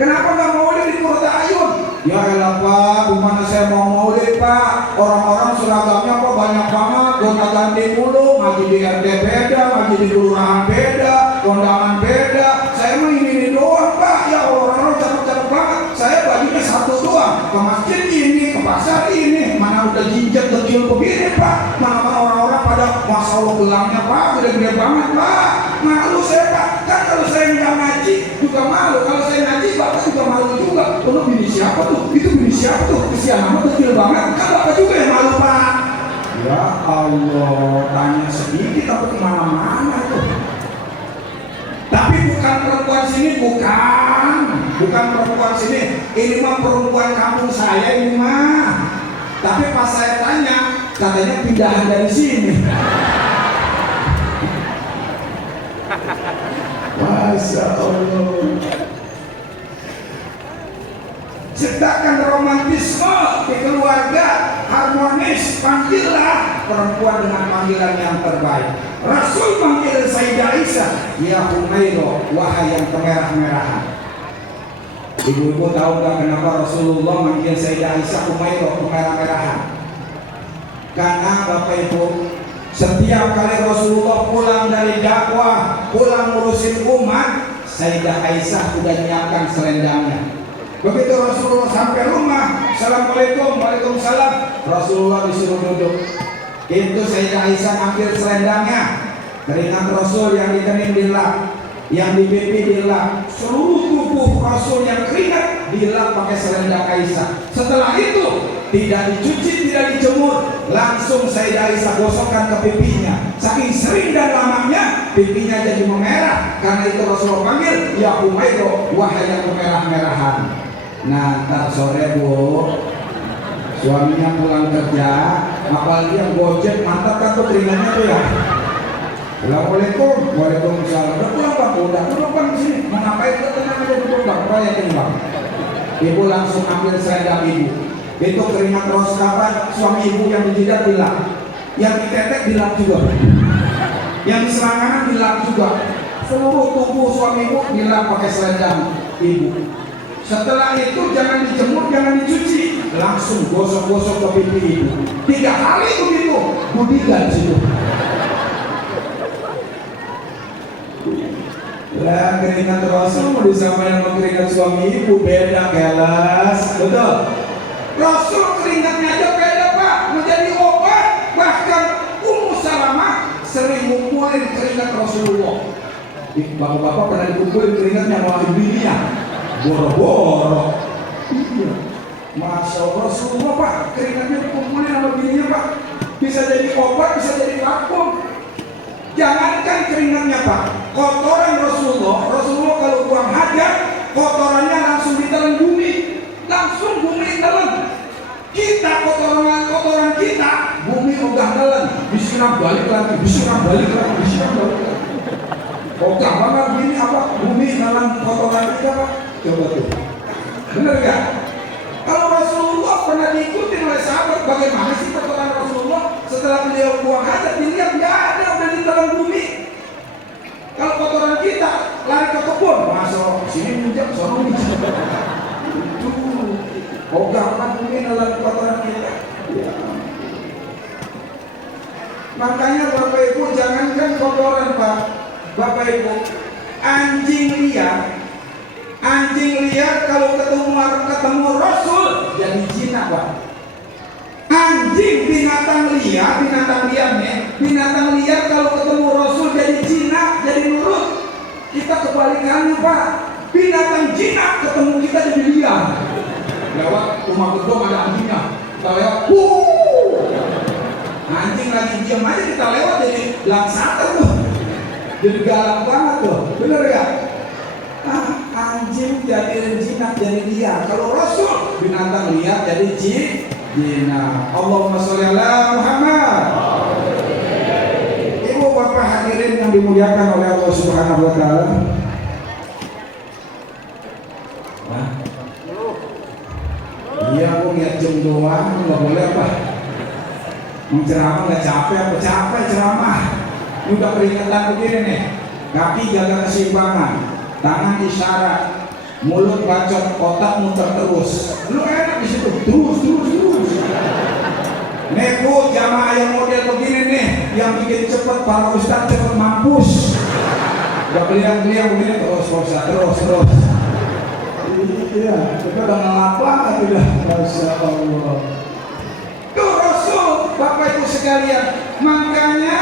Kenapa gak maulid di Quratul Ayun? Ya elah pak, gimana saya mau maulid pak? Orang-orang seragamnya kok banyak banget, gonta-ganti mulu, ngaji di RT beda, ngaji di kelurahan beda, kondangan beda. Saya mah ini doang pak, ya orang-orang cakep-cakep banget. Saya bajunya 1 doang, ke masjid ini, ke pasar ini, mana udah jinjat kecil begini pak. Mana orang-orang pada Masya Allah gelangnya pak, gede-gede banget pak. Malu saya pak, kan kalau saya nggak ngaji juga malu. Kalau saya ngaji bapak juga malu juga. Kalau bini siapa tuh? Itu bini siapa tuh? Kesian amat kecil banget. Kan bapak juga yang malu pak. Ya Allah, tanya sedikit tapi kemana-mana tuh. Tapi bukan perempuan sini, bukan perempuan sini. Ini mah perempuan kampung saya ini mah. Tapi pas saya tanya, katanya pindahan dari sini. Masya Allah. Ciptakan romantisme di keluarga, harmonis. Panggillah perempuan dengan panggilan yang terbaik. Rasul manggil Sayyidah Aisyah, ya Humairo, wahai yang kemerah-merahan. Ibu-ibu tahu nggak kenapa Rasulullah manggil Sayyidah Aisyah Humairo, kemerah-merahan? Karena bapak ibu, setiap kali Rasulullah pulang dari dakwah, pulang ngurusin umat, Sayyidah Aisyah sudah menyiapkan selendangnya. Begitu Rasulullah sampai rumah, Assalamualaikum, Waalaikumsalam, Rasulullah disuruh duduk. Itu Sayyidah Aisyah ambil selendangnya, keringat Rasul yang dikening dilap, yang di pipi dilap, seluruh tubuh Rasul yang keringat dilap pakai selendang Aisyah. Setelah itu tidak dicuci, tidak dijemur, langsung Sayyidah Aisyah gosokkan ke pipinya. Saking sering dan lamanya pipinya jadi memerah. Karena itu Rasulullah panggil, ya Umayro, wahai yang memerah-merahan. Nah, ntar sore Bu, suaminya pulang kerja, apalagi yang gojek, mantap kan tuh keringatnya tuh ya. Assalamualaikum, waalaikumsalam. Udah pulang Pak, udah pulang Pak di sini. Mau ngapain? Tenang aja duduk Bang, proyekin Bang. Ibu langsung ambil selendang ibu. Itu keringat terus kapan? Suami ibu yang di jidat dilap, yang di tetek dilap juga, yang di selangkangan dilap juga. Seluruh tubuh suami ibu dilap pakai selendang ibu. Setelah itu jangan dijemur, jangan dicuci, langsung gosok-gosok ke pipi ibu. 3 kali begitu, budigan situ. Lah keringat Rasul mau disamain sama keringat suami ibu, beda kelas, betul. Rasul keringatnya aja beda Pak, menjadi obat. Bahkan Ummu Salamah sering ngumpulin keringat Rasulullah. Bapak-bapak pernah dikumpulin keringatnya sama ibunya, boro-boro. Iya, Masya Allah, Rasulullah Pak, keringatnya dikumpulin sama ibunya Pak. Bisa jadi obat, bisa jadi vakum. Jangankan keringatnya Pak, kotoran Rasulullah kalau buang hajat, kotorannya langsung ditelan bumi, langsung bumi telan. Kita kotoran kita, bumi ogah telan, disiram balik lagi, disiram balik lagi, disiram balik lagi. Ogah banget gini apa? Bumi telan kotoran kita Pak, coba tuh, bener gak? Kalau Rasulullah pernah diikuti oleh sahabat, bagaimana sih kotoran Rasulullah setelah beliau buang hajat, dilihat nggak ada, udah ditelan bumi. Kalau kotoran kita lari ke kebun, masuk sini minjak, sono minjak. Itu, ogah kan bumi telan kotoran kita. Ya. Makanya Bapak Ibu jangankan kotoran Pak, Bapak Ibu, anjing liar kalau ketemu Rasul jadi jinak Pak. Anjing binatang liar kalau ketemu Rasul jadi jinak, jadi nurut. Kita kebalikannya Pak, binatang jinak ketemu kita jadi liar. Lewat rumah gedung ada anjingnya, kita lewat, anjing lagi diam aja kita lewat jadi laksana tuh, jadi galak banget tuh, bener gak? Anjing jadi jinak jadi liar. Kalau Rasul binatang liar jadi jinak. Allahumma sholli ala Muhammad. Ibu bapak hadirin yang dimuliakan oleh Allah Subhanahu wa taala. Iya aku lihat jam doang, nggak boleh apa? Menceramah nggak capek apa? Capek ceramah. Ini udah keringetan begini nih. Kaki jaga keseimbangan, tangan isyarat, mulut bacot, otak muter terus. Lu enak di situ, terus. Nih Bu, jamaah yang model begini nih, yang bikin cepet para ustaz cepet mampus. Gak beliang-beliang begini terus. Iya, kita udah ngelapang tapi udah, Masya Allah. Tuh Rasul, Bapak Ibu sekalian, makanya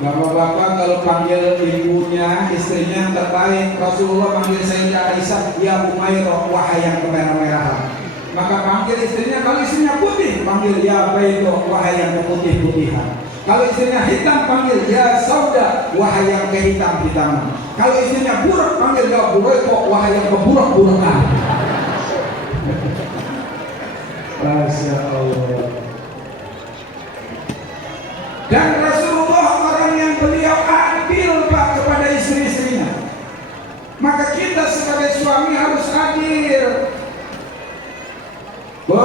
bapak-bapak kalau panggil ibunya, istrinya yang terbaik, Rasulullah panggil Sayyidah Aisyah, ya Umayro, wahai yang kemerah-merahan. Maka panggil istrinya, kalau istrinya putih, panggil ya Baydo, wahai yang keputih-putihan. Kalau istrinya hitam, panggil ya Sauda, wahai yang kehitam-hitaman. Kalau istrinya buruk, panggil ya Bureko, wahai yang keburuk-burukan. Masya Allah. Dan Rasulullah orang yang beliau adil Pak kepada istri-istrinya. Maka kita sebagai suami harus adil. Bu,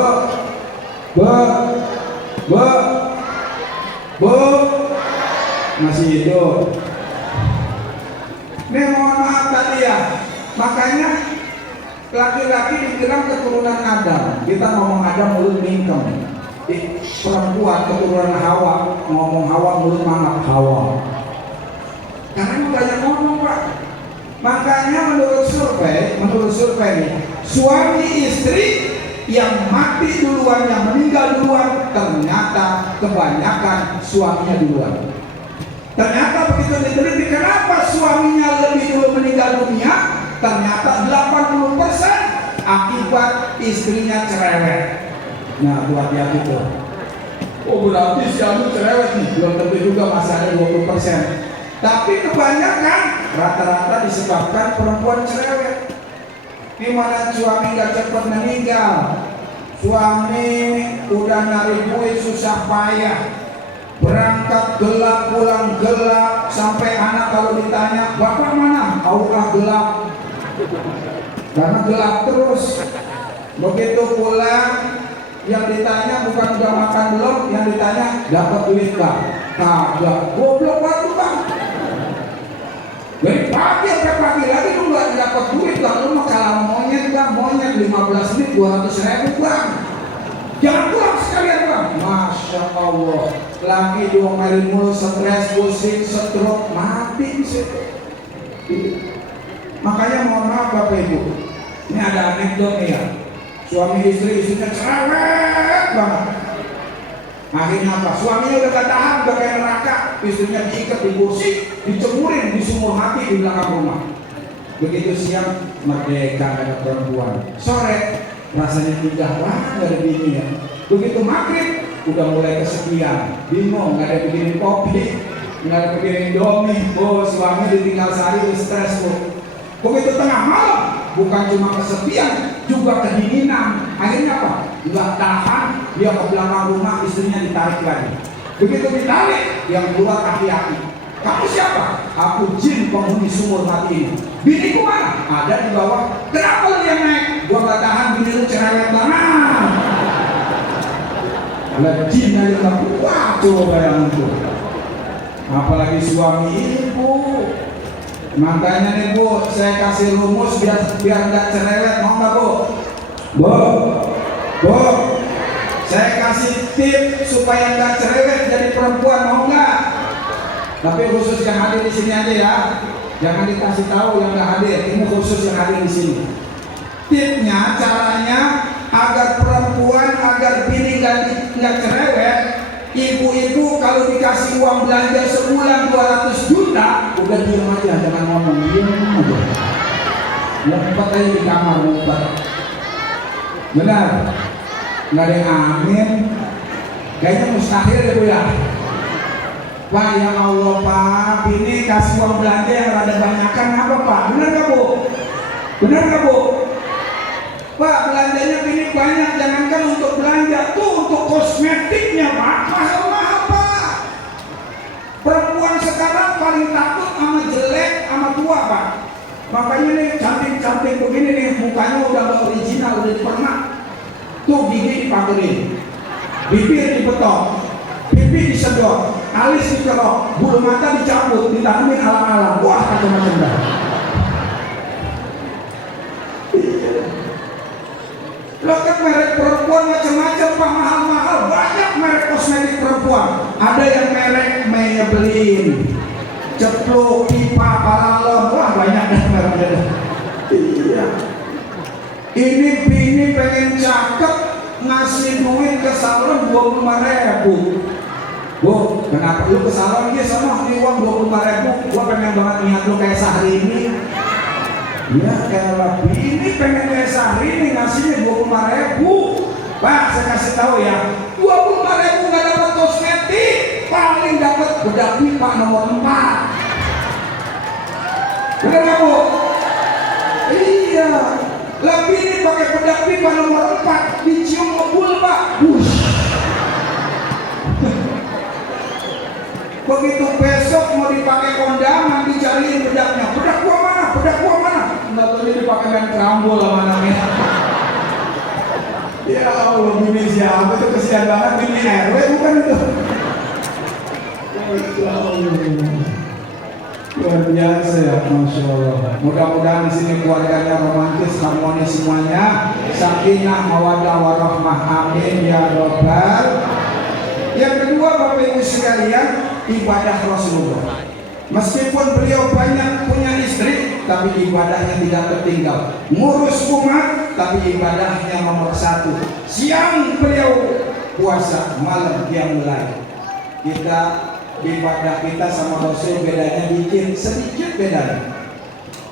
masih hidup. Nih mohon maaf tadi ya. Makanya laki-laki dibilang keturunan Adam. Kita ngomong Adam mulut mingkem. Perempuan keturunan Hawa, ngomong Hawa mulut mangap Hawa. Karena banyak ngomong Pak. Makanya menurut survei nih, suami istri yang mati duluan, yang meninggal duluan, ternyata kebanyakan suaminya duluan. Ternyata begitu diteliti kenapa suaminya lebih dulu meninggal dunia, ternyata akibat istrinya cerewet. Nah, buat dia itu. Oh, berarti si anu cerewet nih. Belum tentu juga masih ada 20%. Tapi kebanyakan rata-rata disebabkan perempuan cerewet. Di mana suami gak cepat meninggal, suami udah nyari duit susah payah, berangkat gelap pulang gelap, sampai anak kalau ditanya bapak mana, aulah gelap, karena gelap terus. Begitu pulang yang ditanya bukan udah makan belum, yang ditanya dapat duit bang, kagak, goblok banget bang. Dari pagi sampai pagi lagi lu gak dapat duit bang, lu mah kalah monyet bang, monyet 15 menit 200.000 bang. Jangan pulang sekalian bang. Masya Allah, lagi diomelin mulu, stres, pusing, stroke, mati sih. Makanya mohon maaf Bapak Ibu, ini ada anekdot nih ya. Suami istrinya cerewet banget. Akhirnya apa? Suaminya udah gak tahan, udah kayak neraka. Istrinya diikat di kursi, dicemurin di sumur mati di belakang rumah. Begitu siang, merdeka ada perempuan. Sore, rasanya pindah, wah gak ada bini ya. Begitu maghrib, udah mulai kesepian, bingung, gak ada bikinin kopi, gak ada bikinin domi. Oh, suami ditinggal sehari, stres bu. Begitu tengah malam, bukan cuma kesepian, juga kedinginan. Akhirnya apa? Nggak tahan, dia ke belakang rumah, istrinya ditarik lagi. Begitu ditarik, yang keluar aki-aki. Kamu siapa? Aku jin penghuni sumur mati ini. Biniku mana? Ada di bawah. Kenapa lu yang naik? Gua nggak tahan, bini lu cerewet banget. Ada jin aja nggak kuat, coba bayangin tuh. Apalagi suami ibu. Makanya nih bu, saya kasih rumus biar nggak cerewet, mau nggak bu? Bu, saya kasih tip supaya nggak cerewet jadi perempuan, mau nggak? Tapi khusus yang hadir di sini aja ya, jangan dikasih tahu yang nggak hadir. Ini khusus yang hadir di sini. Tipnya, caranya agar perempuan, agar bini nggak cerewet. Ibu-ibu kalau dikasih uang belanja sebulan 200 juta, udah diam aja, jangan ngomong, diam aja. Ngumpet aja di kamar, ngumpet. Benar? Nggak ada yang amin. Kayaknya mustahil ya bu ya. Pak ya Allah pak, bini kasih uang belanja yang rada banyakan apa pak? Benar nggak bu? Benar nggak bu? Pak belanjanya bini banyak, jangankan untuk belanja, tuh untuk kosmetiknya pak, mahal-mahal pak. Perempuan sekarang paling takut sama jelek, sama tua pak. Makanya nih cantik-cantik begini nih, mukanya udah gak original, udah dipermak. Tuh gigi dipakerin, bibir dipetok, pipi disedot, alis dikerok, bulu mata dicabut, ditanemin alang-alang. Wah macam-macam dah. Lo kan merek perempuan macam-macam pak, mahal-mahal, banyak merek kosmetik perempuan. Ada yang merek Maybelline, ceplok, pipa, paralon, wah banyak dah mereknya. Iya. Ini bini pengen cakep, ngasih duit ke salon 25.000. Bu, kenapa lu ke salon dia sama ini uang 25.000? Gua pengen banget lihat lu kayak Syahrini. Ya elah, bini pengen kayak Syahrini ngasihnya 25.000. Pak, saya kasih tahu ya, 25.000 nggak dapat kosmetik, paling dapat bedak pipa nomor 4. Bener nggak bu? Iya. Lah bini pakai bedak pipa nomor 4, dicium ngebul pak. Begitu besok mau dipakai kondangan, dicariin bedaknya. Bedak gua mana? Bedak gua mana? Nggak tahu dia dipakai main kerambol sama anaknya. Ya Allah, bini siapa itu, kesian banget, bini RW bukan itu. Luar biasa ya, masya Allah. Mudah-mudahan di sini keluarganya romantis, harmonis semuanya. Sakinah, mawaddah, warahmah, amin ya robbal. Yang kedua Bapak Ibu sekalian, ibadah Rasulullah. Meskipun beliau banyak punya istri, tapi ibadahnya tidak tertinggal. Ngurus umat, tapi ibadahnya nomor 1. Siang beliau puasa, malam dia mulai. Ibadah kita sama Rasul bedanya dikit, sedikit bedanya.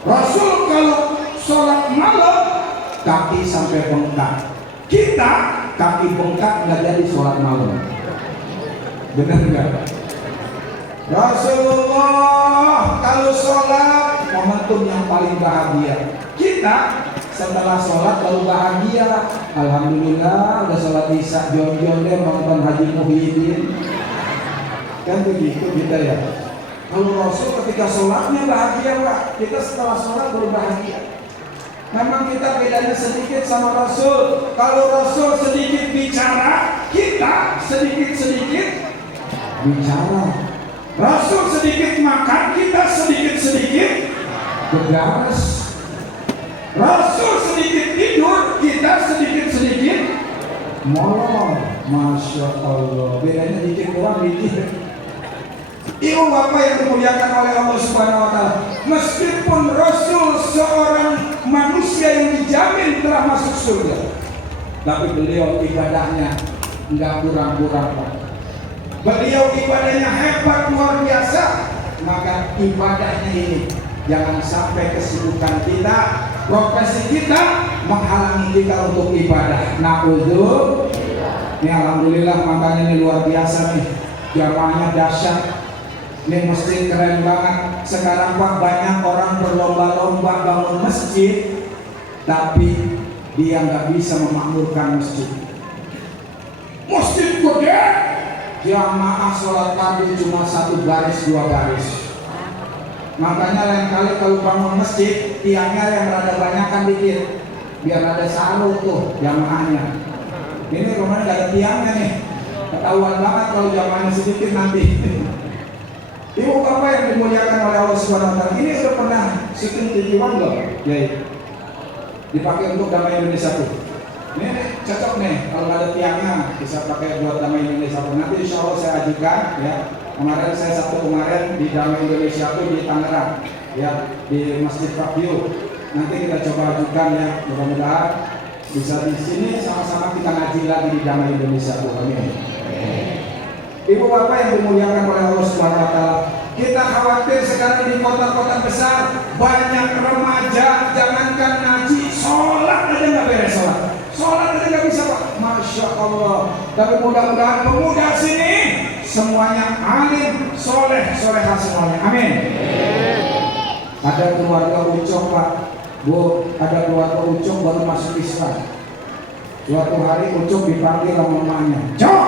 Rasul kalau sholat malam kaki sampai bengkak. Kita kaki bengkak nggak jadi sholat malam. Benar nggak? Rasulullah kalau sholat momentum yang paling bahagia. Kita setelah sholat baru bahagia. Alhamdulillah udah sholat isya, jom-jom deh nonton Haji Muhyiddin. Kan begitu kita ya. Kalau Rasul ketika sholatnya bahagia Pak, kita setelah sholat baru bahagia. Memang kita bedanya sedikit sama Rasul. Kalau Rasul sedikit bicara, kita sedikit-sedikit bicara. Rasul sedikit makan, kita sedikit-sedikit begaras. Rasul sedikit tidur, kita sedikit-sedikit molor. Masya Allah, bedanya dikit doang dikit. Ibu bapak yang dimuliakan oleh Allah Subhanahu Wa Taala, meskipun Rasul seorang manusia yang dijamin telah masuk surga, tapi beliau ibadahnya nggak kurang-kurang. Beliau ibadahnya hebat luar biasa. Maka ibadahnya ini jangan sampai kesibukan kita, profesi kita menghalangi kita untuk ibadah. Na'udzu. Ini alhamdulillah, makanya ini luar biasa nih, jamaahnya dahsyat. Ini masjid keren banget. Sekarang Pak banyak orang berlomba-lomba bangun masjid, tapi dia nggak bisa memakmurkan masjid. Masjid gede, jamaah sholat fardu cuma 1 baris 2 baris. Makanya lain kali kalau bangun masjid, tiangnya yang rada banyakan dikit, biar ada salut tuh jamaahnya. Ini kemarin gak ada tiangnya nih, ketahuan banget kalau jamaahnya sedikit nanti. Ibu bapak yang dimuliakan oleh Allah Subhanahu Wa Taala, ini udah pernah syuting TV One belum? Ya, dipakai untuk Damai Indonesia tuh. Ini cocok nih, kalau ada tiangnya bisa pakai buat Damai Indonesia tuh. Nanti insya Allah saya ajukan ya. Kemarin saya Sabtu kemarin di Damai Indonesia tuh di Tangerang, ya di Masjid Fakio. Nanti kita coba ajukan ya, mudah-mudahan bisa di sini sama-sama kita ngaji lagi di Damai Indonesia tuh. Amin. Ibu bapak yang dimuliakan oleh Allah Subhanahu Wa Taala, kita khawatir sekarang di kota-kota besar banyak remaja, jangankan ngaji, sholat aja nggak beres sholat aja nggak bisa Pak. Masya Allah. Tapi mudah-mudahan pemuda sini semuanya alim, soleh semuanya. Amin. Ada keluarga Ucok Pak, Bu, ada keluarga Ucok baru masuk Islam. Suatu hari Ucok dipanggil sama mamanya, Cok,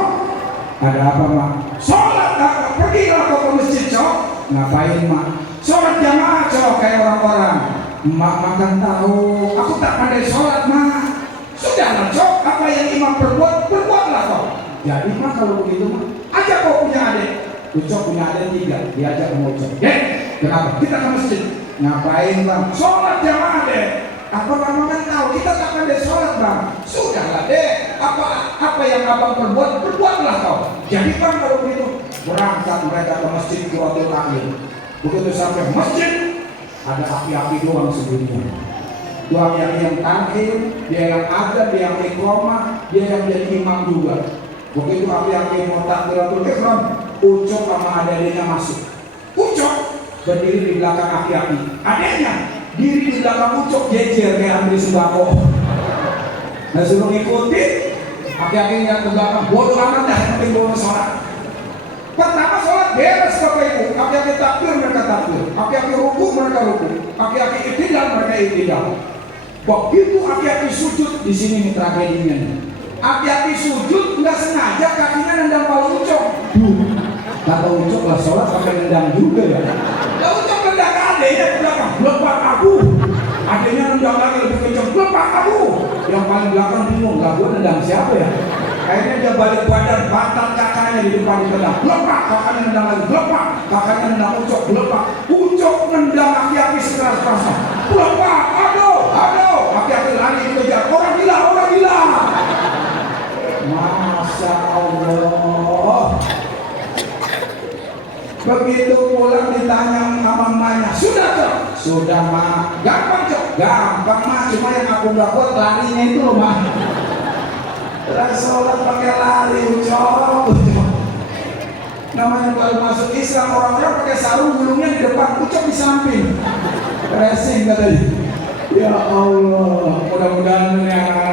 ada apa Mak? Sholat Kak, pergilah kau ke masjid Cok. Ngapain Mak? Sholat jamaah Cok, kayak orang-orang. Mak makan tahu, aku tak pandai sholat Mak. Sudahlah Cok, apa yang imam perbuat, perbuatlah kau. Jadi Mak kalau begitu Mak, ajak kau punya adik. Ucok punya adik 3, diajak sama Ucok. Dek, kenapa? Kita ke masjid. Ngapain Bang? Sholat jamaah Dek. Apa Bang kan tahu kita tak pandai sholat Bang. Sudahlah Dek, apa yang abang perbuat, perbuatlah kau. Jadi Bang kalau begitu, berangkat mereka ke masjid Quratul A'yun. Begitu sampai masjid, ada aki-aki doang sebelumnya. Dua aki-aki yang takhir, dia yang ada, dia yang iqamah, dia yang jadi imam juga. Begitu aki-aki mau takbiratul ihram, Ucok sama adiknya masuk. Ucok berdiri di belakang aki-aki, adiknya diri di belakang Ucok, jejer kayak antri sembako. Nah suruh ngikutin, aki-aki yang ke belakang, bodoh amat dah, yang penting bodoh sholat. Pertama sholat beres Bapak Ibu, aki-aki takbir mereka takbir, aki-aki ruku mereka ruku, aki-aki iktidal mereka iktidal. Begitu aki-aki sujud, di sini nih tragedinya. Aki-aki sujud nggak sengaja kakinya nendang kepala Ucok. Kata Ucok lah sholat pakai nendang juga ya. Lah Ucok nendang ke adiknya ke belakang, lepak aku. Adiknya nendang lagi lebih kencang, lepak aku. Yang paling belakang bingung, lah gue nendang siapa ya? Akhirnya dia balik badan, pantat kakaknya di depan ditendang, lepak, kakaknya nendang lagi, lepak, kakaknya nendang Ucok, lepak. Ucok nendang aki-aki sekeras-kerasnya, lepak, aduh, aki-aki lari dikejar, orang gila. Masya Allah. Begitu pulang ditanya sama mamanya, sudah Cok? Sudah Mak. Gampang Cok? Gampang Mak, cuma yang aku gak kuat larinya itu loh Mak. Sholat pakai lari Ucok. Namanya kalau masuk Islam orang-orang pakai sarung, gulungnya di depan, Ucok di samping. Racing katanya. Ya Allah, mudah-mudahan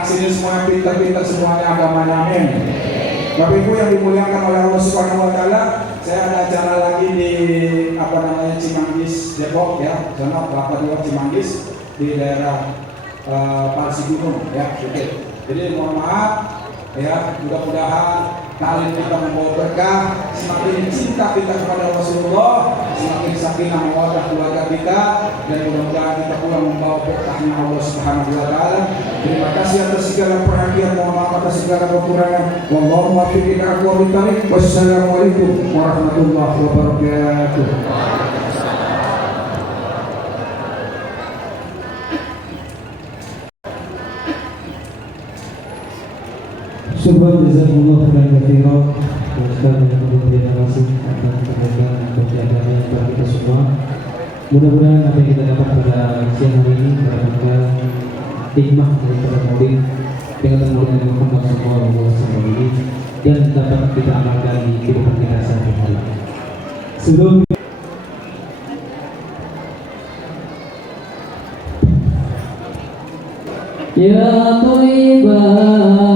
sini semuanya pintar-pintar semuanya agamanya, amin. Bapak Ibu yang dimuliakan oleh Allah Subhanahu wa taala, saya ada acara lagi di Cimanggis Depok ya, sana Bapak Dewa Cimanggis di daerah Parsi Gunung ya, oke. Jadi mohon maaf ya, mudah-mudahan kali kita membawa berkah, semakin cinta kita kepada Rasulullah, semakin sakinah mawaddah keluarga kita, dan mudah-mudahan kita pulang membawa berkahnya Allah Subhanahu wa taala. Terima kasih atas segala perhatian, mohon maaf atas segala kekurangan. Wallahu muwaffiq ila aqwamit thariq. Wassalamualaikum warahmatullahi wabarakatuh. Syukur jazakumullah khairan katsiran. Sekarang terima kasih atas kebaikan dan perhatian kepada kita semua. Mudah-mudahan apa yang kita dapat pada siang hari ini mendapatkan hikmah daripada murid dengan kemuliaan Muhammad SAW ini dan dapat kita amalkan di kehidupan kita sehari-hari. Sebelum ya Thayyibah